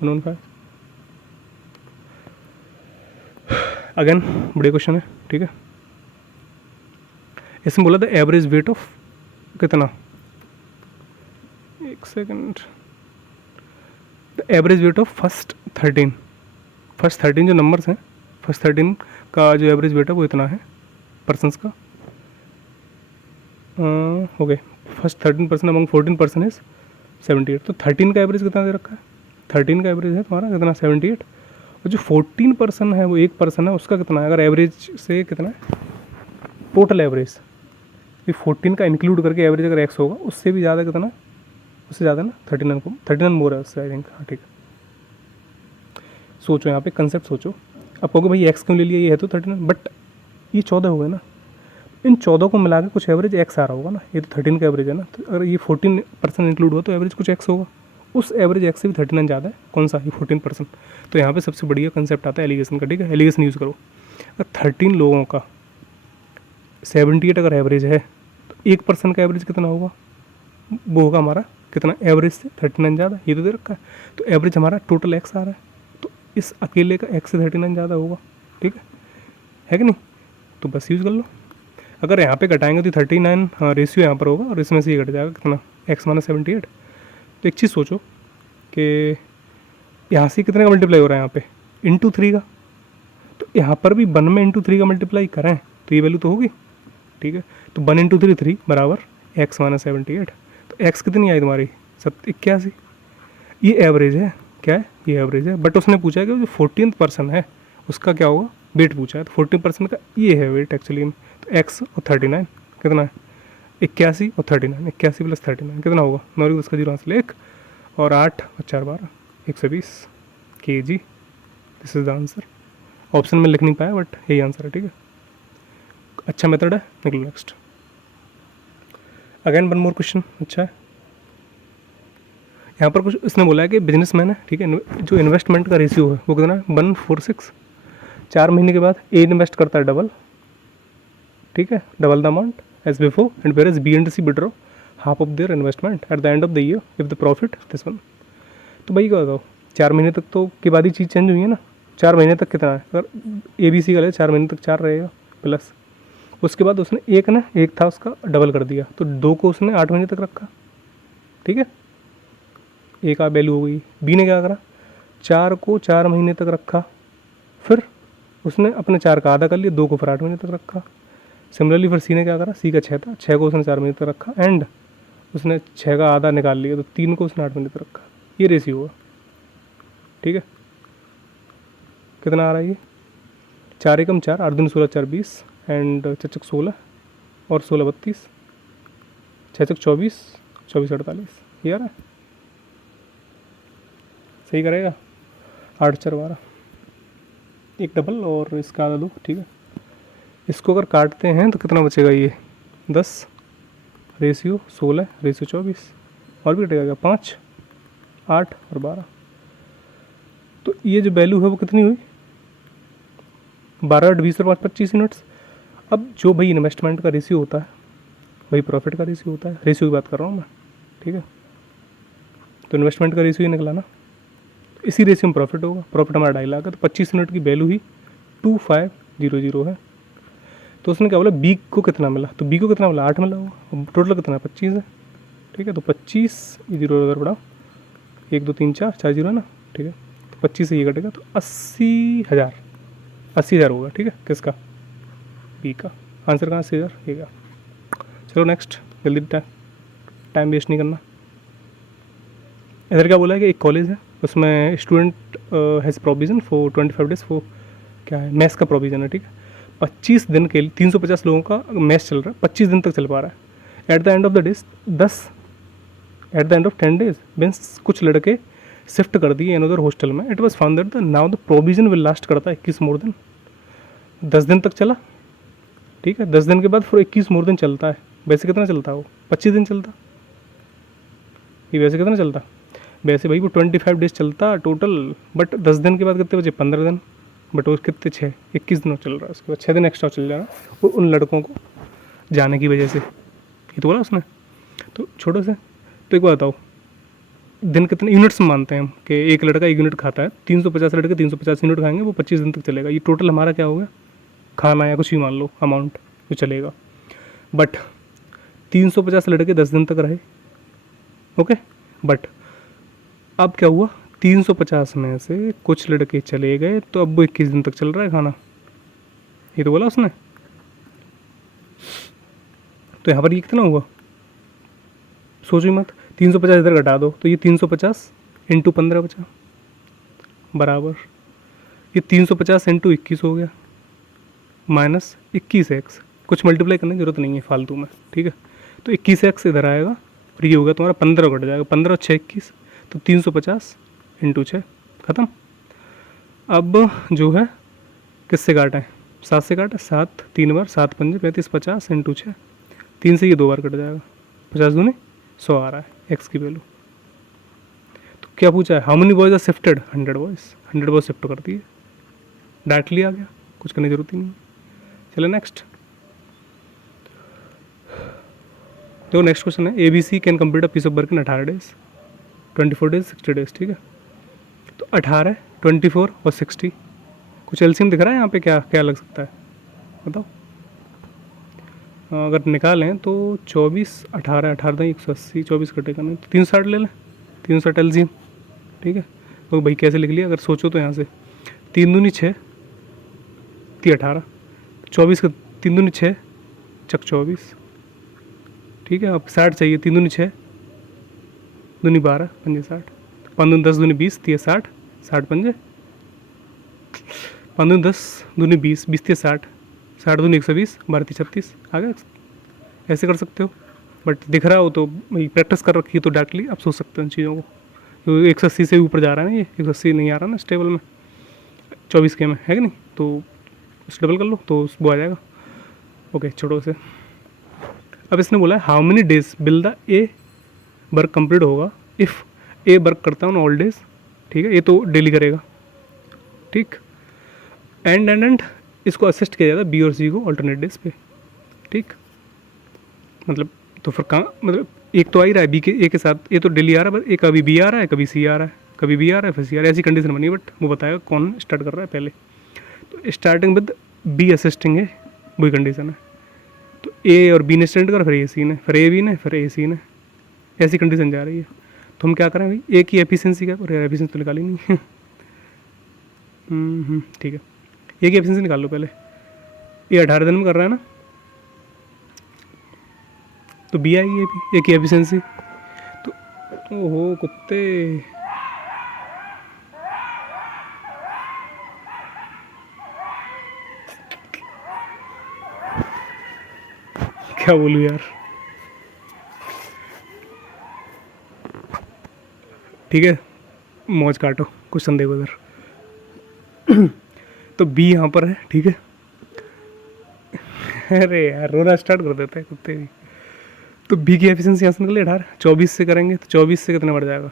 115। अगेन बड़े क्वेश्चन है, ठीक है। इसमें बोला था एवरेज वेट ऑफ कितना, एक second, the average weight of first 13 जो नंबर्स हैं, फर्स्ट 13 का जो एवरेज वेट है वो इतना है पर्सनस का, हो गए फर्स्ट 13% अमंग 14% इज 78, तो 13 का एवरेज कितना दे रखा है, 13 का एवरेज है तुम्हारा कितना 78, और जो 14% है वो 1% है, उसका कितना है, अगर एवरेज से कितना है टोटल एवरेज, ये 14 का इंक्लूड करके एवरेज अगर एक्स होगा, उससे भी ज़्यादा कितना, उससे ज़्यादा ना 39 मोर है उससे, आई थिंक, हाँ ठीक है। सोचो यहाँ पे कंसेप्ट सोचो, अब कहोगे भाई एक्स क्यों ले लिया, ये है तो 39, बट ये 14 हो गए ना, इन 14 को मिला के कुछ एवरेज एक्स आ रहा होगा ना, ये तो 13 का एवरेज है ना, तो अगर ये 14% इंक्लूड हुआ तो एवरेज कुछ एक्स होगा, उस एवरेज एक्स से भी 39 ज़्यादा है, कौन सा, ये 14%। तो यहाँ पे सबसे बढ़िया कंसेप्ट आता है एलिगेशन का, ठीक है, एलिगेशन यूज़ करो। अगर 13 लोगों का 78 अगर एवरेज है, तो 1% का एवरेज कितना होगा, वो होगा हमारा कितना, एवरेज से 39 ज़्यादा, ये तो दे रखा है, तो एवरेज हमारा टोटल एक्स आ रहा है, तो इस अकेले का एक्स से 39 ज़्यादा होगा, ठीक है कि नहीं, तो बस यूज़ कर लो। अगर यहाँ पे घटाएंगे तो 39 हाँ रेशियो यहाँ पर होगा, और इसमें से ये घट जाएगा कितना, x - 78। तो एक चीज़ सोचो कि यहाँ से कितने का मल्टीप्लाई हो रहा है यहाँ पे, इंटू 3 का, तो यहाँ पर भी 1 में इंटू 3 का मल्टीप्लाई करें तो ये वैल्यू तो होगी, ठीक है। तो 1 × 3 3 बराबर x - 78, तो x कितनी आई तुम्हारी 81, ये एवरेज है, क्या है ये एवरेज है, बट उसने पूछा है कि जो 14% है उसका क्या होगा वेट पूछा है, तो 14% का ये है वेट एक्चुअली में, तो x और 39 कितना है 81 और 39, 81 + 39 कितना होगा, 9 10 का 0 हासिल 1 और 8 और 4 12 120 kg। This is the answer. Option में लिख नहीं पाया बट यही आंसर है, ठीक है। अच्छा मेथड है, निकलो नेक्स्ट। अगेन 1 मोर क्वेश्चन, अच्छा है। यहाँ पर कुछ इसने बोला है कि बिजनेसमैन है, ठीक है, जो इन्वेस्टमेंट का रेशियो है वो कितना है 1:4:6। 4 महीने के बाद ए इन्वेस्ट करता है डबल, ठीक है, double the amount as before, and whereas B and C withdraw half of their investment at the end of the year if the profit this one. तो भाई क्या बताओ 4 महीने तक तो के बाद ही चीज़ चेंज हुई है ना, 4 महीने तक कितना है, अगर ए बी सी का ले 4 महीने तक 4 रहेगा प्लस, उसके बाद उसने एक था उसका डबल कर दिया, तो 2 को उसने 8 महीने तक रखा, ठीक है, ए का वैल्यू हो गई। बी ने क्या करा 4 को 4 महीने तक रखा, फिर उसने अपने 4 का आधा कर लिया, 2 को फिर 8 महीने तक रखा। सिमिलरली फिर सी ने क्या करा, सी का 6 था, 6 को उसने 4 महीने तक रखा एंड उसने 6 का आधा निकाल लिया, तो 3 को उसने 8 महीने तक रखा। ये रेशियो हुआ, ठीक है, कितना आ रहा है ये 4 एकम 4, 8 दूनी 16, 4 20 एंड 4 चक 16 और 16 32, 6 चक 24, 24 48, ये आ रहा है, सही करेगा। 8 4 12, एक डबल और इसका आधा 2, ठीक है। इसको अगर काटते हैं तो कितना बचेगा, ये 10 रेशियो 16 रेशियो 24, और भी कटेगा 5 8 और 12। तो ये जो वैल्यू है वो कितनी हुई, 12 20 और 5 25 यूनिट्स। अब जो भाई इन्वेस्टमेंट का रेशियो होता है वही प्रॉफिट का रेशियो होता है, रेशियो की बात कर रहा हूँ मैं, ठीक है। तो इन्वेस्टमेंट का रेशियो ही निकला ना, इसी रेशियो में प्रॉफिट होगा। प्रॉफिट हमारा 2.5 लाख है, तो 25 यूनिट की वैल्यू ही 2500 है। तो उसने क्या बोला, बी को कितना मिला, तो बी को कितना मिला 8 मिला होगा, टोटल कितना 25 है, ठीक है। तो 25 जीरो उधर बढ़ाओ, 1 2 3 4 4 जीरो है ना, ठीक है। तो 25 से ये कटेगा तो 80,000 होगा, ठीक है। किसका, बी का। आंसर कहाँ 80,000, ये का। चलो नेक्स्ट, जल्दी टाइम वेस्ट नहीं करना। इधर क्या बोला है कि एक कॉलेज है, उसमें student has provision for 25 days for, क्या है, मैथ्स का प्रोविज़न है, ठीक है। 25 दिन के लिए 350 लोगों का मैथ्स चल रहा है, 25 दिन तक चल पा रहा है। Eight the end of the days 10 days means कुछ लड़के शिफ्ट कर दिए अनदर हॉस्टल में। It was found that the now the provision will last करता है 21 मोर दिन, 10 दिन तक चला, ठीक है। 10 दिन के बाद फिर 21 मोर दिन चलता है। वैसे कितना चलता है वो, 25 दिन चलता, ये वैसे कितना चलता, वैसे भाई वो 25 डेज चलता टोटल, बट 10 दिन के बाद कितने बचे, 15 दिन, बट वो कितने 21 दिन चल रहा है। उसके बाद 6 दिन एक्स्ट्रा चल जा रहा है वो उन लड़कों को जाने की वजह से, ये तो बोला उसने। तो छोटो से, तो एक बात बताओ, दिन कितने यूनिट्स में मानते हैं हम कि एक लड़का 1 यूनिट खाता है, 350 लड़के 350 यूनिट खाएंगे, वो 25 दिन तक चलेगा। ये टोटल हमारा क्या होगा, खाना या कुछ भी मान लो अमाउंट जो चलेगा। बट 350 लड़के 10 दिन तक रहे, ओके। बट अब क्या हुआ, 350 में से कुछ लड़के चले गए, तो अब वो 21 दिन तक चल रहा है खाना, ये तो बोला उसने। तो यहाँ पर ये कितना हुआ, सोचो मत, 350 इधर घटा दो तो ये 350 इंटू 15 बचा, बराबर ये 350 इंटू 21 हो गया, माइनस 21x, कुछ मल्टीप्लाई करने की जरूरत नहीं है फालतू में, ठीक है। तो 21x इधर आएगा और ये होगा तुम्हारा 15 कट जाएगा, 15 और 6 21, तो 350 इंटू 6 ख़त्म। अब जो है किससे काटा है, 7 से काटा, 7 3 बार, 7 पंजे 35, 50 इंटू 6, 3 से ये 2 बार कट जाएगा, 50 दूनी 100 आ रहा है एक्स की वैल्यू। तो क्या पूछा है, how many boys are shifted, 100 boys, 100 boys shift कर दिए, डायरेक्टली आ गया, कुछ करने की जरूरत ही नहीं। चलो नेक्स्ट, देखो नेक्स्ट क्वेश्चन है, A B C can complete a piece of work in 18 days, 24 days, 60 days, ठीक है। तो 18 24 और 60, कुछ एलसीएम दिख रहा है यहाँ पे, क्या क्या लग सकता है बताओ। अगर निकालें तो 24 18 18 180, 24 कटेगा नहीं तो 360 ले लें, 360 एलसीएम, ठीक है। तो भाई कैसे लिख लिया, अगर सोचो तो यहाँ से 3 दूनी 6 ती 18, 24 का 3 दूनी 6 चक 24, ठीक है। अब 60 चाहिए, 3 दूनी 6 दूनी 12 पंजे 60, 5 दूनी 10 दूनी 20 तीय 60, 60 पंजे 5 दूनी 10 दूनी 20 20 तीय 60, 60 दूनी 120, 12 तीय 36, आ गया। ऐसे कर सकते हो, बट दिख रहा हो तो भाई प्रैक्टिस कर रखी है तो डायरेक्टली आप सोच सकते हो इन चीज़ों को। 180 से ऊपर जा रहा है ना, ये 180 नहीं आ रहा ना स्टेबल में, 24 के में है कि नहीं, तो उस डबल कर लो तो वो आ जाएगा। ओके छोड़ो से, अब इसने बोला है how many days will the A work complete होगा इफ़ ए वर्क करता है ऑन ऑल डेज, ठीक है। ये तो डेली करेगा, ठीक। एंड इसको असिस्ट किया जाता है बी और सी को ऑल्टरनेट डेज पे, ठीक। मतलब तो फिर कहाँ, मतलब एक तो आ ही रहा है बी के ए के साथ, ये तो डेली आ रहा है, एक कभी बी आ रहा है, कभी सी आ रहा है, कभी बी आ रहा है फिर सी आ रहा है, ऐसी कंडीशन बनी है। बट वो बताएगा कौन स्टार्ट कर रहा है पहले। तो स्टार्टिंग विद बी असिस्टिंग है, वही कंडीशन है। तो ए और बी ने स्टार्ट कर, फिर ए सी ने, फिर ए बी ने, फिर ए सी ने, ऐसी कंडीशन जा रही है। तो हम क्या करें भाई, ए की एफिशिएंसी क्या करें, एफिशिएंसी तो निकाली नहीं ठीक है, ए की एफिशिएंसी निकाल लो पहले। ये 18 दिन में कर रहा है ना, तो बी आएगी ए की एफिशिएंसी। तो ओहो कुत्ते, क्या बोलूँ यार। ठीक है, मौज काटो, क्वेश्चन देखो इधर। तो बी यहाँ पर है, ठीक है। अरे यार रोना स्टार्ट कर देते हैं कुत्ते भी। तो बी की एफिशिएंसी यहाँ से निकले 18, 24 से करेंगे तो 24 से कितना बढ़ जाएगा,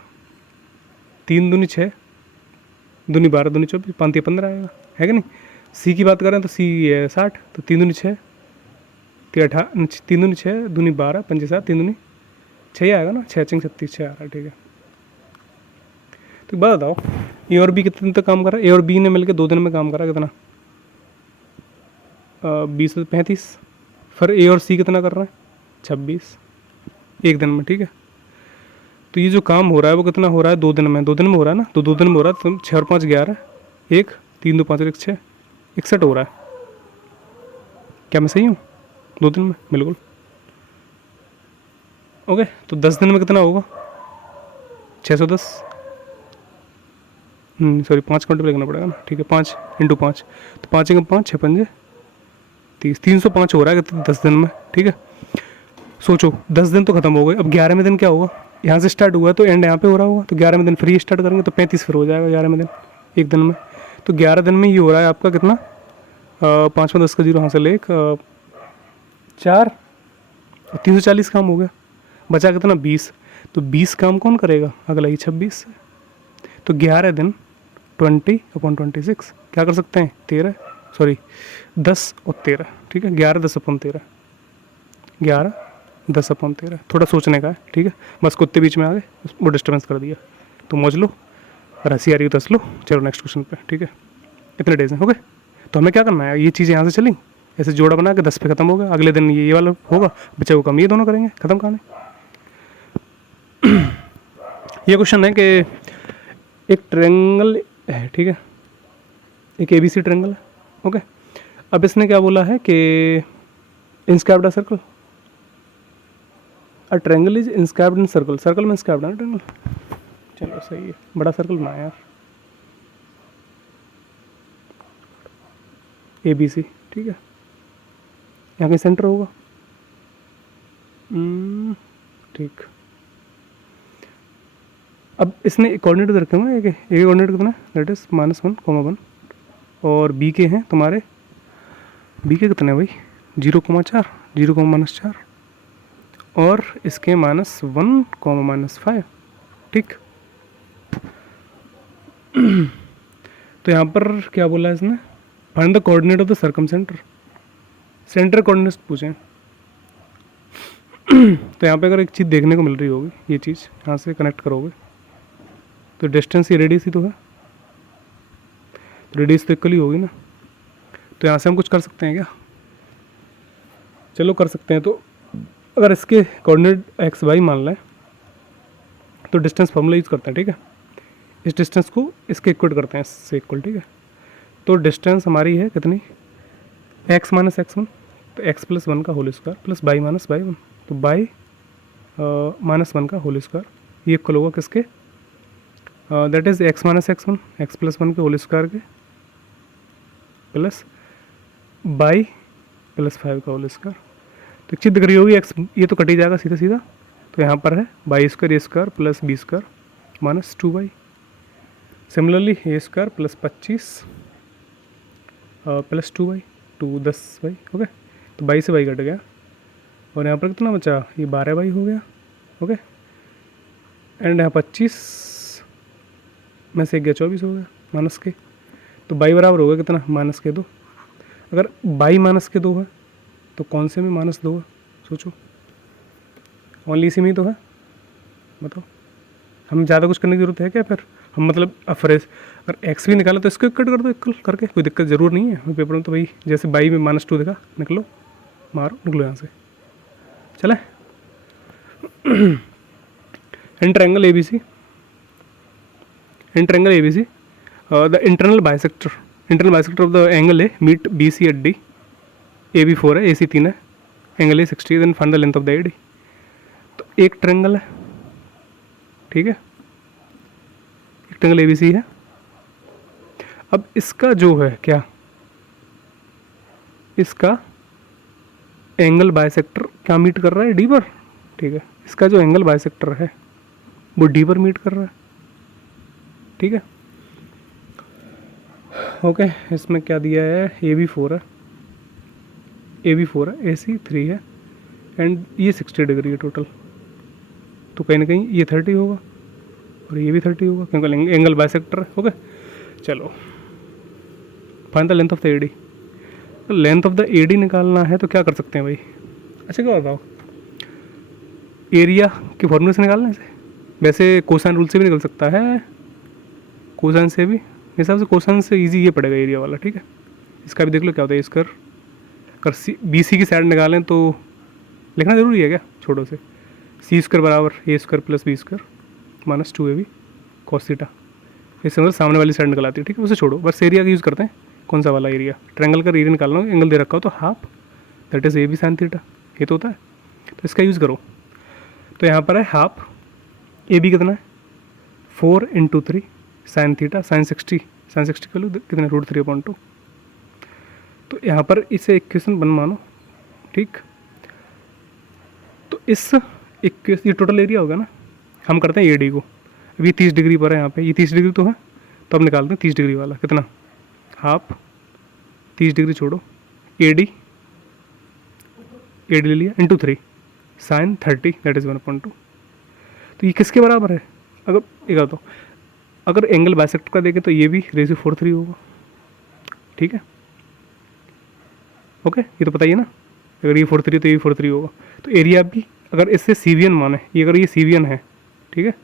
3 दूनी 6, दूनी 12, दूनी 24, 5 15 आएगा, है कि नहीं। सी की बात करें तो सी है 60, तो 3 दूनी 6, 3 दूनी 6, दूनी 12, 5 7, 3 दूनी 6 आएगा ना, 6 5 36, 6 आ रहा है, ठीक है। तो बात बताओ ए और बी कितने दिन तक काम करा, ए और बी ने मिलकर 2 दिन में काम करा, कितना, 20 से 35, फिर ए और सी कितना कर रहे हैं, 26, 1 दिन में, ठीक है। तो ये जो काम हो रहा है वो कितना हो रहा है, 2 दिन में, 2 दिन में हो रहा है ना, तो 2 दिन में हो रहा है, तो 6 और 5 11, 1 3 2 5 1 6, 61 हो रहा है। क्या मैं सही हूँ, 2 दिन में, बिल्कुल। ओके, तो 10 दिन में कितना होगा, 610, सॉरी 5 काउंट पे लिखना पड़ेगा ना, ठीक है। 5 × 5, तो 5 × 5 6 पंजे 30, 305 हो रहा है कितने, 10 दिन में, ठीक है। सोचो 10 दिन तो खत्म हो गए, अब 11वें दिन क्या होगा, यहाँ से स्टार्ट हुआ है तो एंड यहाँ पे हो रहा होगा, तो 11वें दिन फ्री स्टार्ट करेंगे तो 35 फिर हो जाएगा 11वें दिन, 1 दिन में। तो 11 दिन में ये हो रहा है आपका कितना, 5 में 10 का 0 हासिल 1, 4, 340 काम हो गया, बचा कितना 20, तो 20 काम कौन करेगा, अगला ही 26, तो 11 दिन 20/26 क्या कर सकते हैं, 13, सॉरी 10 और 13, ठीक है। 11 10/13, 11 10/13, थोड़ा सोचने का है, ठीक है। बस कुत्ते बीच में आ गए, वो डिस्टर्बेंस कर दिया, तो मौज लो, और हंसी आ रही हो तो हंस लो। चलो नेक्स्ट क्वेश्चन पे, ठीक है। इतने डेज हैं, ओके। तो हमें क्या करना है, ये चीज़ें यहाँ से चली, ऐसे जोड़ा बना के 10 पे खत्म होगा, अगले दिन ये वाला होगा, बच्चे को कम, ये दोनों करेंगे, खत्म कहानी। ये क्वेश्चन है कि एक ट्रायंगल है, ठीक है, एक ABC ट्रायंगल है, ओके। अब इसने क्या बोला है कि inscribed a circle, a triangle is inscribed in circle, circle में इंस्क्राइब्ड है ना ट्रायंगल, चलो सही है, बड़ा सर्कल बनाया यार, ABC, ठीक है। यहाँ कहीं सेंटर होगा, ठीक। अब इसने कोऑर्डिनेट रखे हुए हैं, एक कोऑर्डिनेट कितना, दैट इज -1, 1, और बी के हैं तुम्हारे, बी के कितने भाई, 0,4, 0,-4, और इसके -1, -5, ठीक। तो यहाँ पर क्या बोला है इसने, find the coordinate of the circum centre, centre coordinates पूछे। तो यहाँ पे अगर एक चीज़ देखने को मिल रही होगी, ये चीज़ यहाँ से कनेक्ट करोगे तो डिस्टेंस ही रेडियस ही तो है, रेडियस तो इक्वल ही होगी ना, तो यहाँ से हम कुछ कर सकते हैं क्या, चलो कर सकते हैं। तो अगर इसके कोऑर्डिनेट x y मान लें तो डिस्टेंस फार्मूला यूज़ करते हैं, ठीक है। इस डिस्टेंस को इसके इक्वल करते हैं, इससे इक्वल, ठीक है। तो डिस्टेंस हमारी है कितनी, x - x1, तो x + 1 का whole square plus y - y1, तो y -1 का होल स्क्वायर, ये इक्वल होगा किसके, that is x - x1, x + 1 के होल स्क्वायर के प्लस y + 5 का होल स्क्वायर। तो एक चीज़ दिख रही होगी, x ये तो कट ही जाएगा सीधा सीधा, तो यहाँ पर है y² plus b² -2y, similarly a² plus 25 plus 2y, 10y, okay. तो y से y कट गया, और यहाँ पर कितना बचा, ये 12y हो गया, ओके। एंड यहाँ 25 में से 1 गया 24 हो गया माइनस के, तो y बराबर होगा कितना, -2। अगर y -2 है तो कौन से में -2 है, सोचो, ओनली इसी में ही तो है, बताओ। हम ज़्यादा कुछ करने की जरूरत है क्या, फिर हम मतलब फ्रेश, अगर x भी निकाला तो इसको कट कर दो इक्वल करके, कोई दिक्कत ज़रूर नहीं है पेपर में। तो भाई जैसे y में -2 देखा, निकलो, मारो, निकलो यहाँ से, चले। In triangle ABC, in triangle ABC the internal bisector of the angle A meet BC at D, AB 4 है, AC 3 है, angle A 60, then find the length of the AD। तो एक ट्रायंगल है, ठीक है, एक ट्रायंगल ABC है। अब इसका जो है क्या, इसका एंगल बाइसेक्टर क्या मीट कर रहा है, डी पर, ठीक है। इसका जो एंगल बाइसेक्टर है वो डी पर मीट कर रहा है, ठीक है। ओके, इसमें क्या दिया है, AB4 है, AB4 है, AC 3 है, एंड ये 60 डिग्री है टोटल, तो कहीं ना कहीं ये 30 होगा और ये भी 30 होगा क्योंकि एंगल बाइसेक्टर है। ओके, चलो find the length of the AD। तो लेंथ ऑफ द AD निकालना है तो क्या कर सकते हैं भाई, अच्छा क्या बताओ, एरिया के फॉर्मूले से निकालने से, वैसे कोसाइन रूल से भी निकल सकता है, कोसाइन से भी, मेरे हिसाब से कोसाइन से इजी ये पड़ेगा एरिया वाला, ठीक है। इसका भी देख लो क्या होता है, इसका अगर BC की साइड निकालें तो लिखना ज़रूरी है क्या, छोड़ो से, C² बराबर A² plus B² minus 2AB cos theta, इससे मतलब सामने वाली साइड निकल आती है, ठीक है। उसे छोड़ो, बस एरिया का यूज़ करते हैं। कौन सा वाला एरिया, ट्रायंगल का एरिया निकालना हो, एंगल दे रखा हो तो half that is AB sin theta, ये तो होता है, तो इसका यूज़ करो। तो यहाँ पर है हाफ, AB कितना है 4 × 3 sin थीटा, sin 60 का लो कितना √3/2, तो यहाँ पर इसे इक्वेशन 1 मानो, ठीक। तो इस इक्वेशन, ये टोटल एरिया होगा ना, हम करते हैं AD को, अभी 30 डिग्री पर है यहाँ पे, ये 30 डिग्री तो है, तो अब निकालते हैं 30 डिग्री वाला, कितना, हाफ, 30 डिग्री छोड़ो, AD ले लिया इंटू 3 sin 30 दैट इज़ 1/2, तो ये किसके बराबर है, अगर एक तो अगर एंगल बाइसेक्टर का देखें तो ये भी रेशियो 4:3 होगा, ठीक है। ओके, ये तो पता ही है ना, अगर ये 4:3 तो ये 4:3 होगा। तो एरिया भी अगर इससे CBN माने, ये अगर ये CBN है, ठीक है,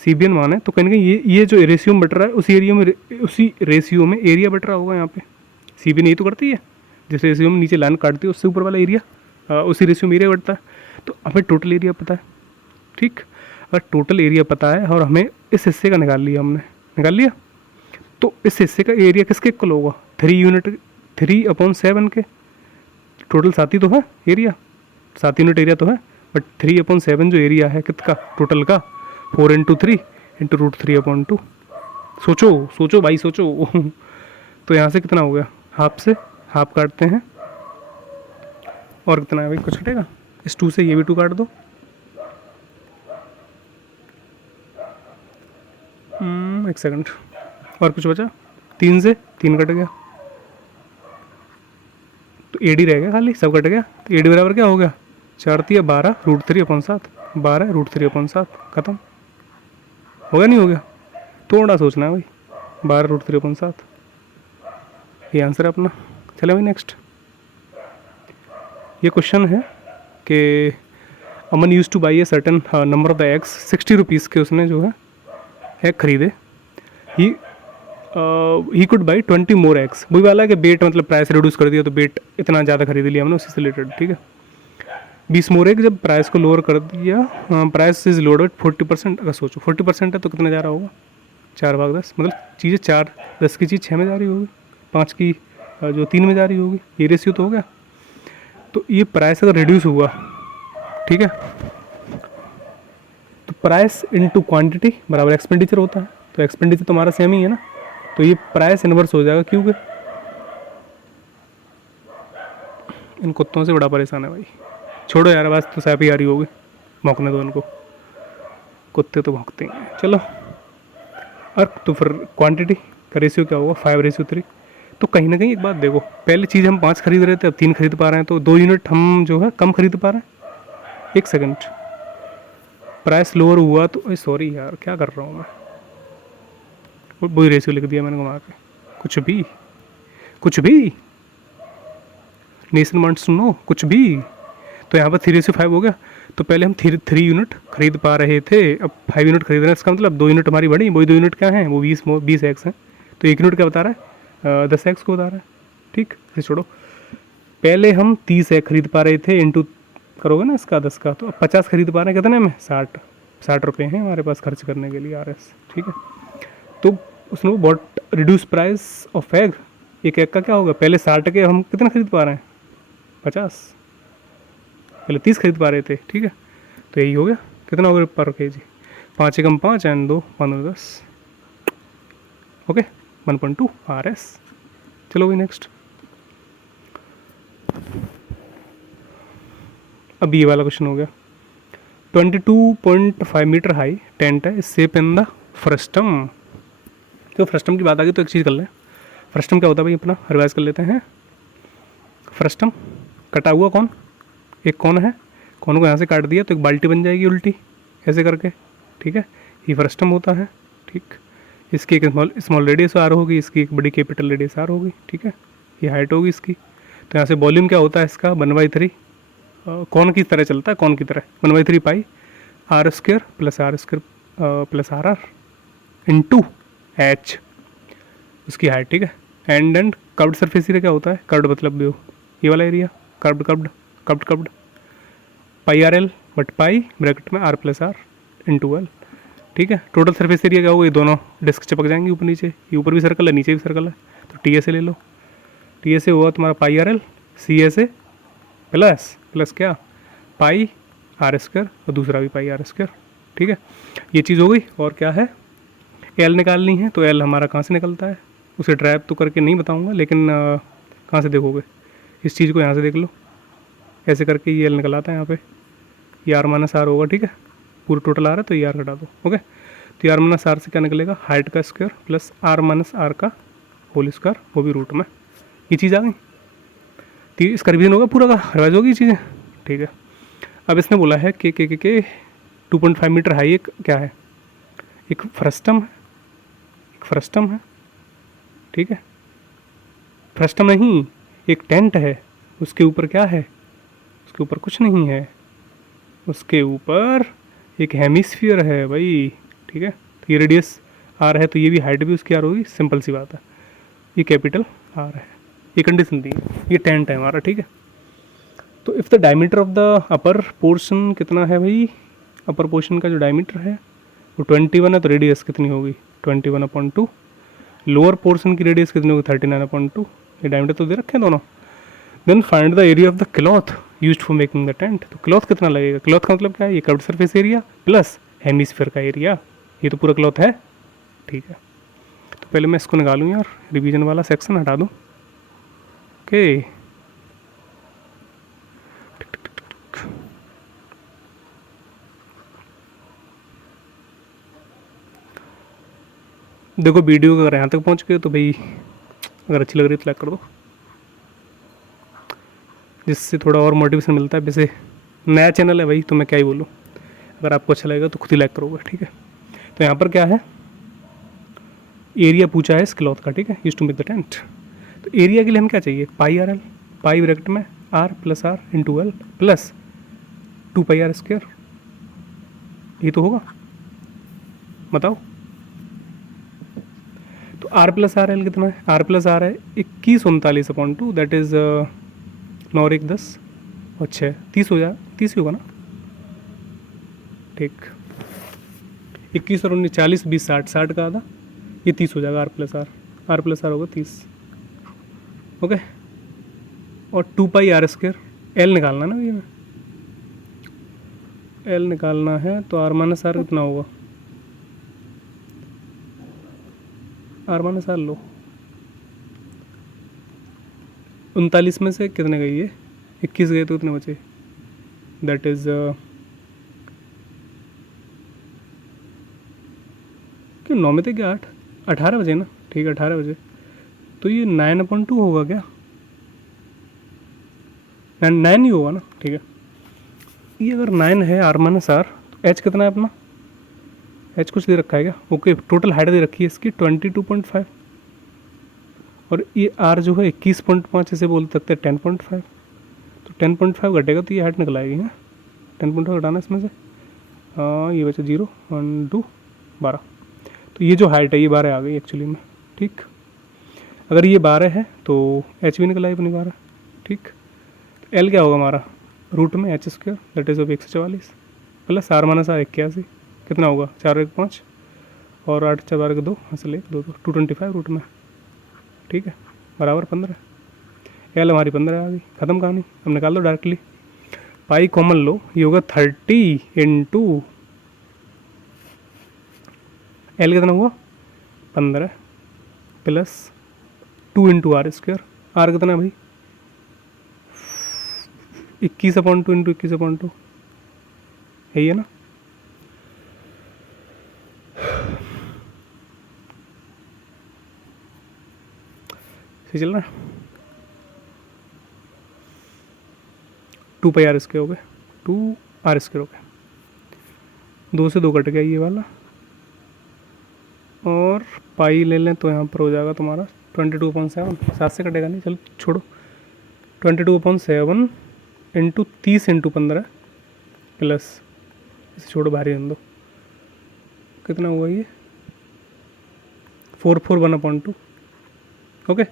CBN माने तो कहीं ना कहीं ये जो रेशियो में बट रहा है उसी रेशियो में एरिया बट रहा होगा यहाँ पे। CBN यही तो करती है, जिस रेशियो में नीचे लाइन काटती है उससे ऊपर वाला एरिया उसी रेशियो में एरिया बढ़ता है। तो हमें टोटल एरिया पता है, ठीक। अगर टोटल एरिया पता है और हमें इस हिस्से का निकाल लिया, तो इस हिस्से का एरिया किसके इक्वल होगा, 3/7 के, टोटल 7 ही तो है एरिया, 7 यूनिट एरिया तो है, बट 3/7 जो एरिया है कितना टोटल का, 4 × 3 × √3/2। सोचो भाई सोचो तो यहाँ से कितना हो गया, हाफ से हाफ काटते हैं और कितना है भाई, कुछ छटेगा, इस 2 से ये भी 2 काट दो, एक सेकंड, और कुछ बचा, 3 से 3 कट गया, तो AD रह गया खाली, सब कट गया। तो AD बराबर क्या हो गया, 4 × 12 √3/7, 12 √3/7, खत्म हो गया, नहीं हो गया, थोड़ा सोचना है भाई, 12 √3/7, ये आंसर है अपना। चले भाई नेक्स्ट, ये क्वेश्चन है कि Aman use to buy a certain number of the eggs, 60 rupees के उसने जो है एग खरीदे, he could buy 20 more eggs, वही वाला है कि बेट मतलब प्राइस रिड्यूस कर दिया तो बेट इतना ज़्यादा खरीद लिया हमने उससे रिलेटेड, ठीक है। 20 मोर एग, जब प्राइस को लोअर कर दिया, प्राइस इज लोअर्ड 40%, अगर सोचो 40% है तो कितना जा रहा होगा, 4/10, मतलब चीज़ें 4, 10 की चीज़ 6 में जा रही होगी, 5 की जो 3 में जा रही होगी, ये रेशियो तो हो गया। तो ये प्राइस अगर रिड्यूस हुआ, ठीक है, तो प्राइस इनटू क्वांटिटी बराबर एक्सपेंडिचर होता है, तो एक्सपेंडिचर तो हमारा सेम ही है ना, तो ये प्राइस इन्वर्स हो जाएगा, क्योंकि इन कुत्तों से बड़ा परेशान है भाई, छोड़ो यार, बस तो सैप ही आ रही होगी, भौंकने दो उनको, कुत्ते तो भौंकते हैं। चलो, और तो फिर क्वांटिटी का रेशियो क्या होगा, 5:3। तो कहीं ना कहीं एक बात देखो, पहले चीज़ हम 5 खरीद रहे थे, अब 3 खरीद पा रहे हैं, तो 2 यूनिट हम जो है कम खरीद पा रहे हैं। एक सेकंड, प्राइस लोअर हुआ तो सॉरी यार क्या कर रहा हूँ मैं, वही रेशियो लिख दिया मैंने घुमा के, कुछ भी नेशन वांट्स टू नो, कुछ भी। तो यहाँ पर 3:5 हो गया, तो पहले हम 3 यूनिट खरीद पा रहे थे, अब 5 यूनिट खरीद रहे हैं, इसका मतलब 2 यूनिट हमारी बढ़ी, वही 2 यूनिट क्या है, वो 20 एक्स हैं, तो 1 यूनिट क्या बता रहा है, 10 एक्स को बता रहा है, ठीक। इसे छोड़ो, पहले हम 30 एक्स खरीद पा रहे थे, इंटू करोगे ना इसका 10 का, तो अब 50 खरीद पा रहे हैं, कितने में, 60 रुपये हैं हमारे पास खर्च करने के लिए RS, ठीक है। तो उसने बहुत रिड्यूस प्राइस ऑफ एग, एक एग का क्या होगा, पहले 60 के हम कितना खरीद पा रहे हैं, 50, पहले 30 खरीद पा रहे थे, ठीक है। तो यही हो गया, कितना हो गया पर KG, 5 Ekam 5 and 2 15 10, okay 1.2 RS। चलो भाई नेक्स्ट, अब ये वाला क्वेश्चन हो गया। 22.5 मीटर हाई टेंट है, सेप इन द फ्रस्टम। तो फ्रस्टम की बात आ गई तो एक चीज़ कर लें। फ्रस्टम क्या होता है भाई, अपना रिवाइज कर लेते हैं। फ्रस्टम कटा हुआ कौन, एक कौन है, कौन को यहाँ से काट दिया तो एक बाल्टी बन जाएगी उल्टी ऐसे करके, ठीक है, ये फ्रस्टम होता है। ठीक, इसकी एक स्मॉल रेडियस आर होगी, इसकी एक बड़ी कैपिटल रेडियस आर होगी, ठीक है, ये हाइट होगी इसकी। तो यहाँ से वॉल्यूम क्या होता है इसका, 1/3 कौन की तरह चलता है, कौन की तरह 1/3 pi r square plus r r into h, उसकी हाइट, ठीक है। एंड कर्व्ड सरफेस एरिया क्या होता है, कर्व्ड मतलब ये वाला area, curved pi are l but pi bracket में are plus are into l, ठीक है। टोटल सरफेस एरिया क्या होगा, ये दोनों डिस्क चिपक जाएंगे ऊपर नीचे, ये ऊपर भी सर्कल है नीचे भी सर्कल है, तो टी एस ए ले लो। टी एस ए हुआ तुम्हारा pi are l C S A plus क्या पाई आर स्क्र और दूसरा भी पाई आर स्क्र, ठीक है। ये चीज़ हो गई। और क्या है, एल निकालनी है, तो एल हमारा कहाँ से निकलता है, उसे ड्राइव तो करके नहीं बताऊंगा, लेकिन कहाँ से देखोगे, इस चीज़ को यहाँ से देख लो, ऐसे करके ये एल निकल आता है यहाँ पे, ये आर माइनस आर होगा, ठीक है, पूरा टोटल आ रहा है तो ये आर घटा दो, ओके। तो ये आर माइनस आर से क्या निकलेगा, हाइट का square plus R minus R का होल स्क्वायर, वो भी रूट में, ये चीज़ आ गई। तो इसका रिवीजन होगा पूरा का, रिवाइज होगी चीज़ें, ठीक है। अब इसने बोला है कि 2.5 मीटर हाई एक क्या है, एक फ्रस्टम है, ठीक है, फ्रस्टम नहीं, एक टेंट है, उसके ऊपर क्या है, उसके ऊपर कुछ नहीं है, उसके ऊपर एक हेमिस्फीयर है भाई, ठीक है। तो ये रेडियस आर है, तो ये भी हाइट भी उसकी आर होगी, सिंपल सी बात है, ये कैपिटल आर है, ये कंडीशन दी है, ये टेंट है हमारा, ठीक है। तो if the diameter of the upper portion कितना है भाई, अपर पोर्शन का जो डायमीटर है वो 21 है, तो रेडियस कितनी होगी 21/2, लोअर पोर्शन की रेडियस कितनी होगी 39/2, ये डायमीटर तो दे रखे हैं दोनों। Then find the area of the cloth used for making the tent, तो क्लॉथ कितना लगेगा, क्लॉथ का मतलब क्या है, ये curved surface area plus hemisphere का एरिया, ये तो पूरा क्लॉथ है, ठीक है। तो पहले मैं इसको निकालूँ यार, रिवीजन वाला सेक्शन हटा दूँ, ओके। देखो वीडियो अगर यहाँ तक पहुँच गए तो भाई अगर अच्छी लग रही है तो लाइक कर दो, जिससे थोड़ा और मोटिवेशन मिलता है। वैसे नया चैनल है भाई, तो मैं क्या ही बोलूँ, अगर आपको अच्छा लगेगा तो खुद ही लाइक करोगे, ठीक है। तो यहाँ पर क्या है, एरिया पूछा है इस क्लॉथ का, ठीक है, use to make the tent. तो एरिया के लिए हम क्या चाहिए, pi are L, pi bracket में are plus are into L plus 2 pi R square, ये तो होगा, बताओ। तो आर प्लस आर एल कितना है, आर प्लस आर है 2139/2, दैट इज़ 9 और 1 10 और 6 30 हो जाए, 30 ही होगा ना, ठीक। 21 और 19 40 20 60 60 का आधा, ये 30 हो जाएगा, आर प्लस आर होगा 30, ओके। और 2 पाई आर स्क्वायर, एल निकालना ना भैया, एल निकालना है, तो आर माइनस आर कितना होगा, आर माइनस आर लो, 39 में से कितने गई है, 21 गए तो कितने बचे, दैट इज़ क्यों 9 में थे क्या 18 बजे ना, ठीक है 18 बजे, तो ये 9/2 होगा क्या, 9 ही होगा ना, ठीक है। ये अगर 9 है आर माइनस आर, तो एच कितना है अपना, एच कुछ दे रखा है क्या, ओके। टोटल हाइट दे रखी है इसकी 22.5, और ये आर जो है 21.5, इसे बोल सकते हैं 10.5, तो 10.5 घटेगा तो ये हाइट निकल आएगी, हाँ 10.5 घटाना इसमें से, हाँ ये बचा 0 1 2 12, तो ये जो हाइट है ये 12 आ गई एक्चुअली में, ठीक। अगर ये 12 है तो एच भी निकल आई अपनी 12, ठीक। तो एल क्या होगा हमारा, रूट में H square that is of 144 plus R minus R 81, कितना होगा 4 1 5 और 8 4 12 2 हासिल 1 2 225 रूट में, ठीक है, बराबर 15, एल हमारी 15 आ गई, ख़त्म कहानी। अब निकाल दो डायरेक्टली, पाई कॉमन लो, ये होगा 30 इंटू एल कितना हुआ 15 plus 2 into R square, R कितना है भाई 21/2 इंटू 21/2 यही है ना। सही चल रहा है। 2πr² हो गए, 2r² हो गए, 2 से 2 कट गया ये वाला, और पाई ले लें तो यहाँ पर हो जाएगा तुम्हारा 22/7, 7 से कटेगा नहीं, चलो छोड़ो, 22/7 इंटू 30 इंटू 15 प्लस, इसे छोड़ो बाहर ही रहने दो, कितना हुआ ये 441/2, ओके।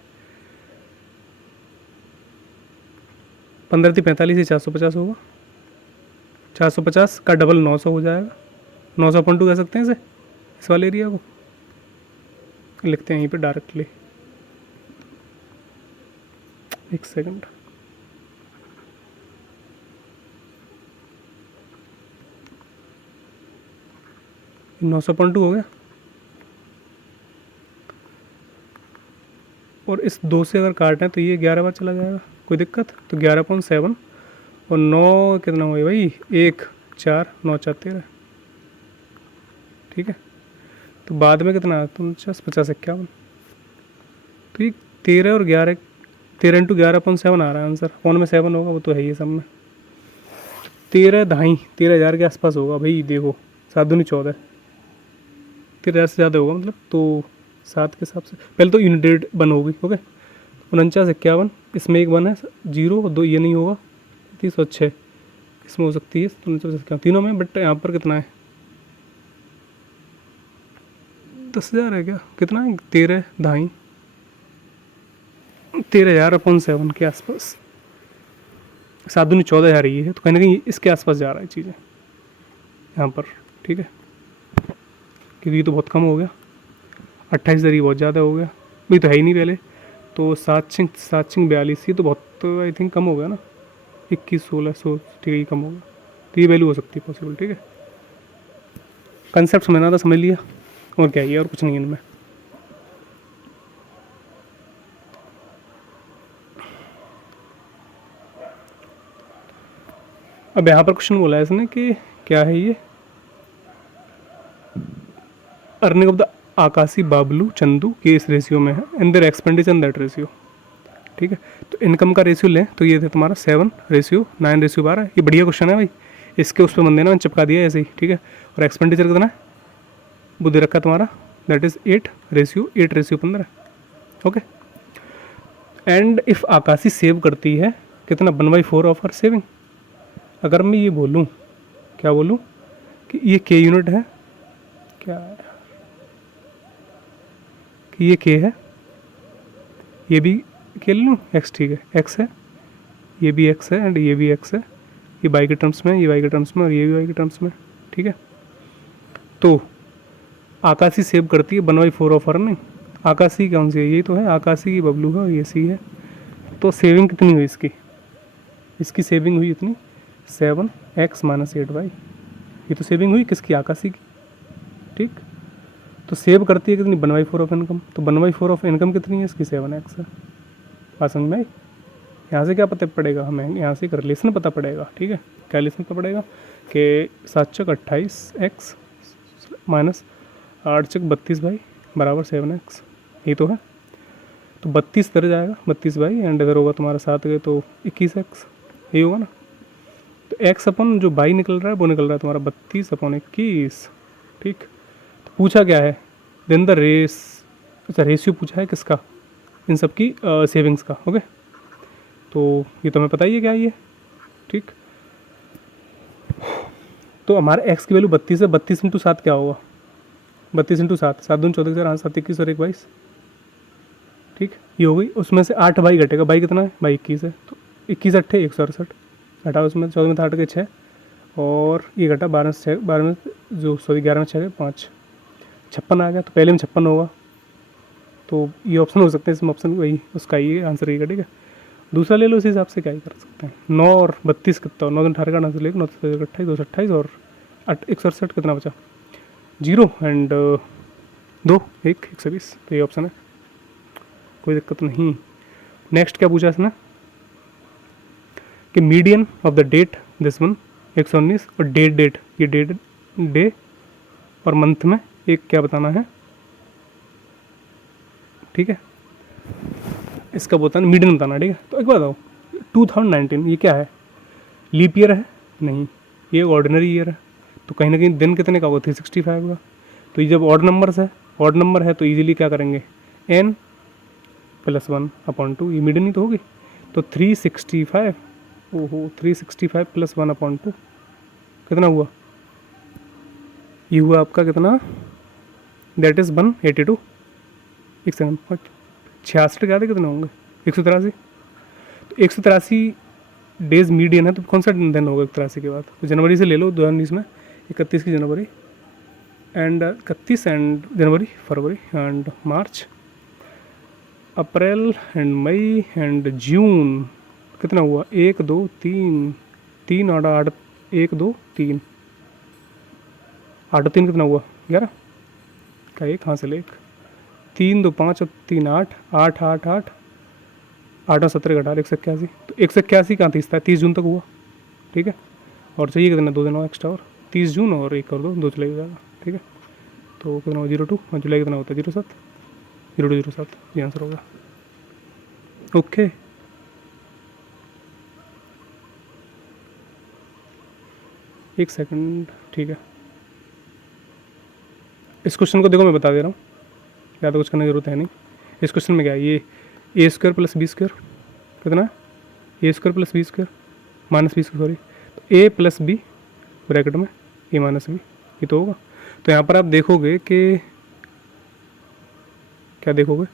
15 × 45 से 450 होगा, 450 का डबल 900 हो जाएगा, 900/2 कह सकते हैं इसे, इस वाले एरिया को लिखते हैं यहीं पे डायरेक्टली। एक सेकंड, 900/2 हो गया, और इस 2 से अगर काटें तो ये 11 बार चला जाएगा, कोई दिक्कत, तो 11/7 और 9 कितना हुआ भाई, 1 4 9 4 13, ठीक है। तो बाद में कितना 49 50 51, तो ये 13 और 11, 13 इंटू 11/7 आ रहा है आंसर, फोन में 7 होगा वो तो है ही सब में, 13,000 के आसपास होगा भाई, देखो 7 दूनी 14, 13,000 से ज़्यादा होगा मतलब, तो 7 के हिसाब से पहले तो यूनिट डेट बन होगी, ओके। 49 51, इसमें एक 1 है 0 और 2 ये नहीं होगा, 30 और 6 इसमें हो सकती है, 49 51 तीनों में, बट यहाँ पर कितना है 10,000 है क्या, कितना है 13,000/7 के आसपास, 7 दूनी 14,000 ये है, तो कहीं ना कहीं इसके आसपास जा रहा है चीज़ें यहाँ पर, ठीक है, क्योंकि ये तो बहुत कम हो गया, 28,000 ये बहुत ज़्यादा हो गया, भाई तो है ही नहीं पहले, तो 7 42, ये तो बहुत आई थिंक कम हो गया ना, 21 1600, ठीक है ये कम हो गया, तो ये वैल्यू हो सकती है पॉसिबल, ठीक है। कंसेप्ट समझना था, समझ लिया, और क्या है और कुछ नहीं है इनमें। अब यहाँ पर क्वेश्चन बोला है इसने कि क्या है ये, अर्निंग ऑफ द आकाशी बाबलू चंदू के इस रेशियो में है, and there expenditure in that ratio, ठीक है। तो इनकम का रेशियो लें तो ये थे तुम्हारा 7:9:12, ये बढ़िया क्वेश्चन है भाई, इसके उस पर बंदे ना चिपका दिया ऐसे ही, ठीक है। और एक्सपेंडिचर कितना है वो दे रखा तुम्हारा, that is 8:15, okay. And if Akashi save करती है कितना 1/4 ऑफ हर सेविंग, अगर मैं ये बोलूँ, क्या बोलूँ कि ये के यूनिट है, क्या है कि ये के है, ये भी के ले लूँ एक्स, ठीक है एक्स है, ये भी एक्स है एंड ये भी एक्स है, ये वाई के टर्म्स में, ये वाई के टर्म्स में, और ये भी वाई के टर्म्स में, ठीक है। तो आकाशी सेव करती है 1/4 ऑफ हर, नहीं आकाशी कौन सी है, ये तो है आकाशी की बबलू है और ये सी है, तो सेविंग कितनी हुई इसकी सेविंग हुई इतनी 7x - 8y, ये तो सेविंग हुई किसकी, आकाशी की, ठीक। तो सेव करती है कितनी 1/4 ऑफ इनकम, तो 1/4 ऑफ इनकम कितनी है इसकी 7x है, बात समझ में आई। यहाँ से क्या पता पड़ेगा हमें, यहाँ से एक रिलेशन पता पड़ेगा, ठीक है। क्या रिलेशन पता पड़ेगा कि 7 × 28x माइनस 8 × 32y बराबर 7x, ये तो है। तो 32 इधर जाएगा 32y, एंड इधर होगा तुम्हारा 7 गए तो 21x, यही होगा ना। तो x अपन जो बाई निकल रहा है वो निकल रहा है तुम्हारा 32/21, ठीक। तो पूछा क्या है, देन द अच्छा रेशियो पूछा है किसका, इन सब की सेविंग्स का, ओके। तो ये तो हमें पता ही है क्या ये, ठीक। तो हमारे x की वैल्यू 32 है, 32 × 7 क्या होगा, 32 × 7, 7 दूनी 14, 7 7 21 और 1 22, ठीक। ये हो गई, उसमें से 8 बाई घटेगा, बाई कितना है बाई 21 है, तो 21 8 168 घटा, उसमें 14 में 8 के 6, और ये घटा 12 से 6, 12 में जो 11 में 6 के 5, 56 आ गया। तो पहले में 56 होगा, तो ये ऑप्शन हो सकते हैं, इसमें ऑप्शन वही उसका ही आंसर ही, ठीक है। दूसरा ले लो, उसी हिसाब से क्या ही कर सकते हैं, 9 और 32 कितना, 9 18 का आंसर लेगा, 9 28 228 और 168 कितना बचा 0 एंड 2 1 120, तो ये ऑप्शन है, कोई दिक्कत नहीं। नेक्स्ट क्या पूछा इसने कि median of the date this one 119 और डेट ये डे और मंथ में एक क्या बताना है, ठीक है, इसका बताना मीडियन बताना, ठीक है। तो एक बात बताओ 2019 ये क्या है, लीप ईयर है? नहीं, ये ऑर्डिनरी ईयर है, तो कहीं ना कहीं दिन कितने का होगा, 365 का। तो ये जब ऑड नंबर है तो इजीली क्या करेंगे, n + 1/2, ये मीडियन ही तो होगी। तो 365, ओहो 365 + 1/2 कितना हुआ, ये हुआ आपका कितना, दैट इज़ 182। एक सेकंड, 66 के आधे कितने होंगे, 183। तो 183 डेज मीडियन है, तो कौन सा दिन होगा 183 के बाद, तो जनवरी से ले लो 2019 में, 31 की जनवरी एंड 31 एंड जनवरी, फरवरी एंड मार्च, अप्रैल एंड मई एंड जून, कितना हुआ 1 2 3 3 8 8 1 2 3 8 3 कितना हुआ 11 का, एक कहाँ से ले, 3 2 5 और 3 8 8 8 8 8 और 17 घटा 181। तो 181 कहाँ 30 जून तक हुआ, ठीक है। और चाहिए कितना, 2 दिन और एक्स्ट्रा, और 30 जून और 1 और 2 जुलाई हो जाएगा, ठीक है। तो कितना हुआ 02 और जुलाई कितना होता है 07, 0207, ये आंसर होगा। ओके, एक सेकंड, ठीक है। इस क्वेश्चन को देखो मैं बता दे रहा हूँ, ज़्यादा कुछ करने की जरूरत है नहीं। इस क्वेश्चन में क्या है, ये a² + b² कितना है, a² + b² -b², सॉरी, तो a + b ब्रैकेट में a - b, ये तो होगा। तो यहाँ पर आप देखोगे कि क्या देखोगे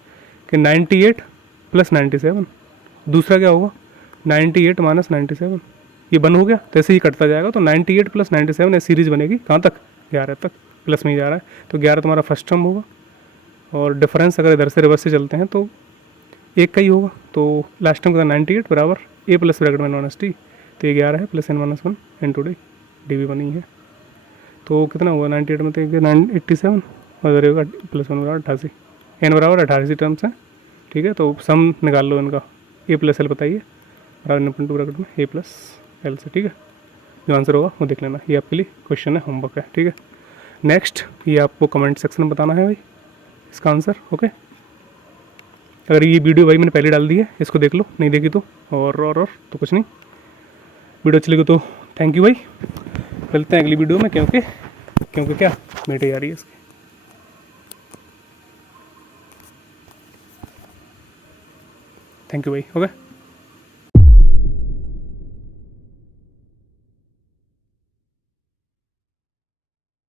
कि 98 + 97, दूसरा क्या होगा 98 - 97, ये बन हो गया, तो ऐसे ही कटता जाएगा। तो 98 + 97 सीरीज बनेगी कहाँ तक, 11 तक, प्लस में ही जा रहा है। तो 11 तुम्हारा फर्स्ट टर्म होगा, और डिफरेंस अगर इधर से रिवर्स से चलते हैं तो एक का ही होगा। तो लास्ट टर्म का 98 बराबर a + ब्रैकेट में -t, तो ये 11 है +n - 1 × d, डी भी बनी है। तो कितना हुआ 98 में, तो 87 और इधर होगा +1 बराबर 88, n बराबर 88 टर्म्स हैं, ठीक है। तो सम निकाल लो इनका, a + l बताइए, बराबर n × ब्रैकेट में a + l से, ठीक है। जो आंसर होगा वो देख लेना, ये आपके लिए क्वेश्चन है, होमवर्क है, ठीक है। नेक्स्ट, ये आपको कमेंट सेक्शन में बताना है भाई इसका आंसर, ओके। अगर ये वीडियो भाई मैंने पहले डाल दी है, इसको देख लो, नहीं देखी तो और तो कुछ नहीं। वीडियो अच्छी लगी तो थैंक यू भाई, मिलते हैं अगली वीडियो में, क्योंकि क्या मीटिंग आ रही है इसकी। थैंक यू भाई, ओके।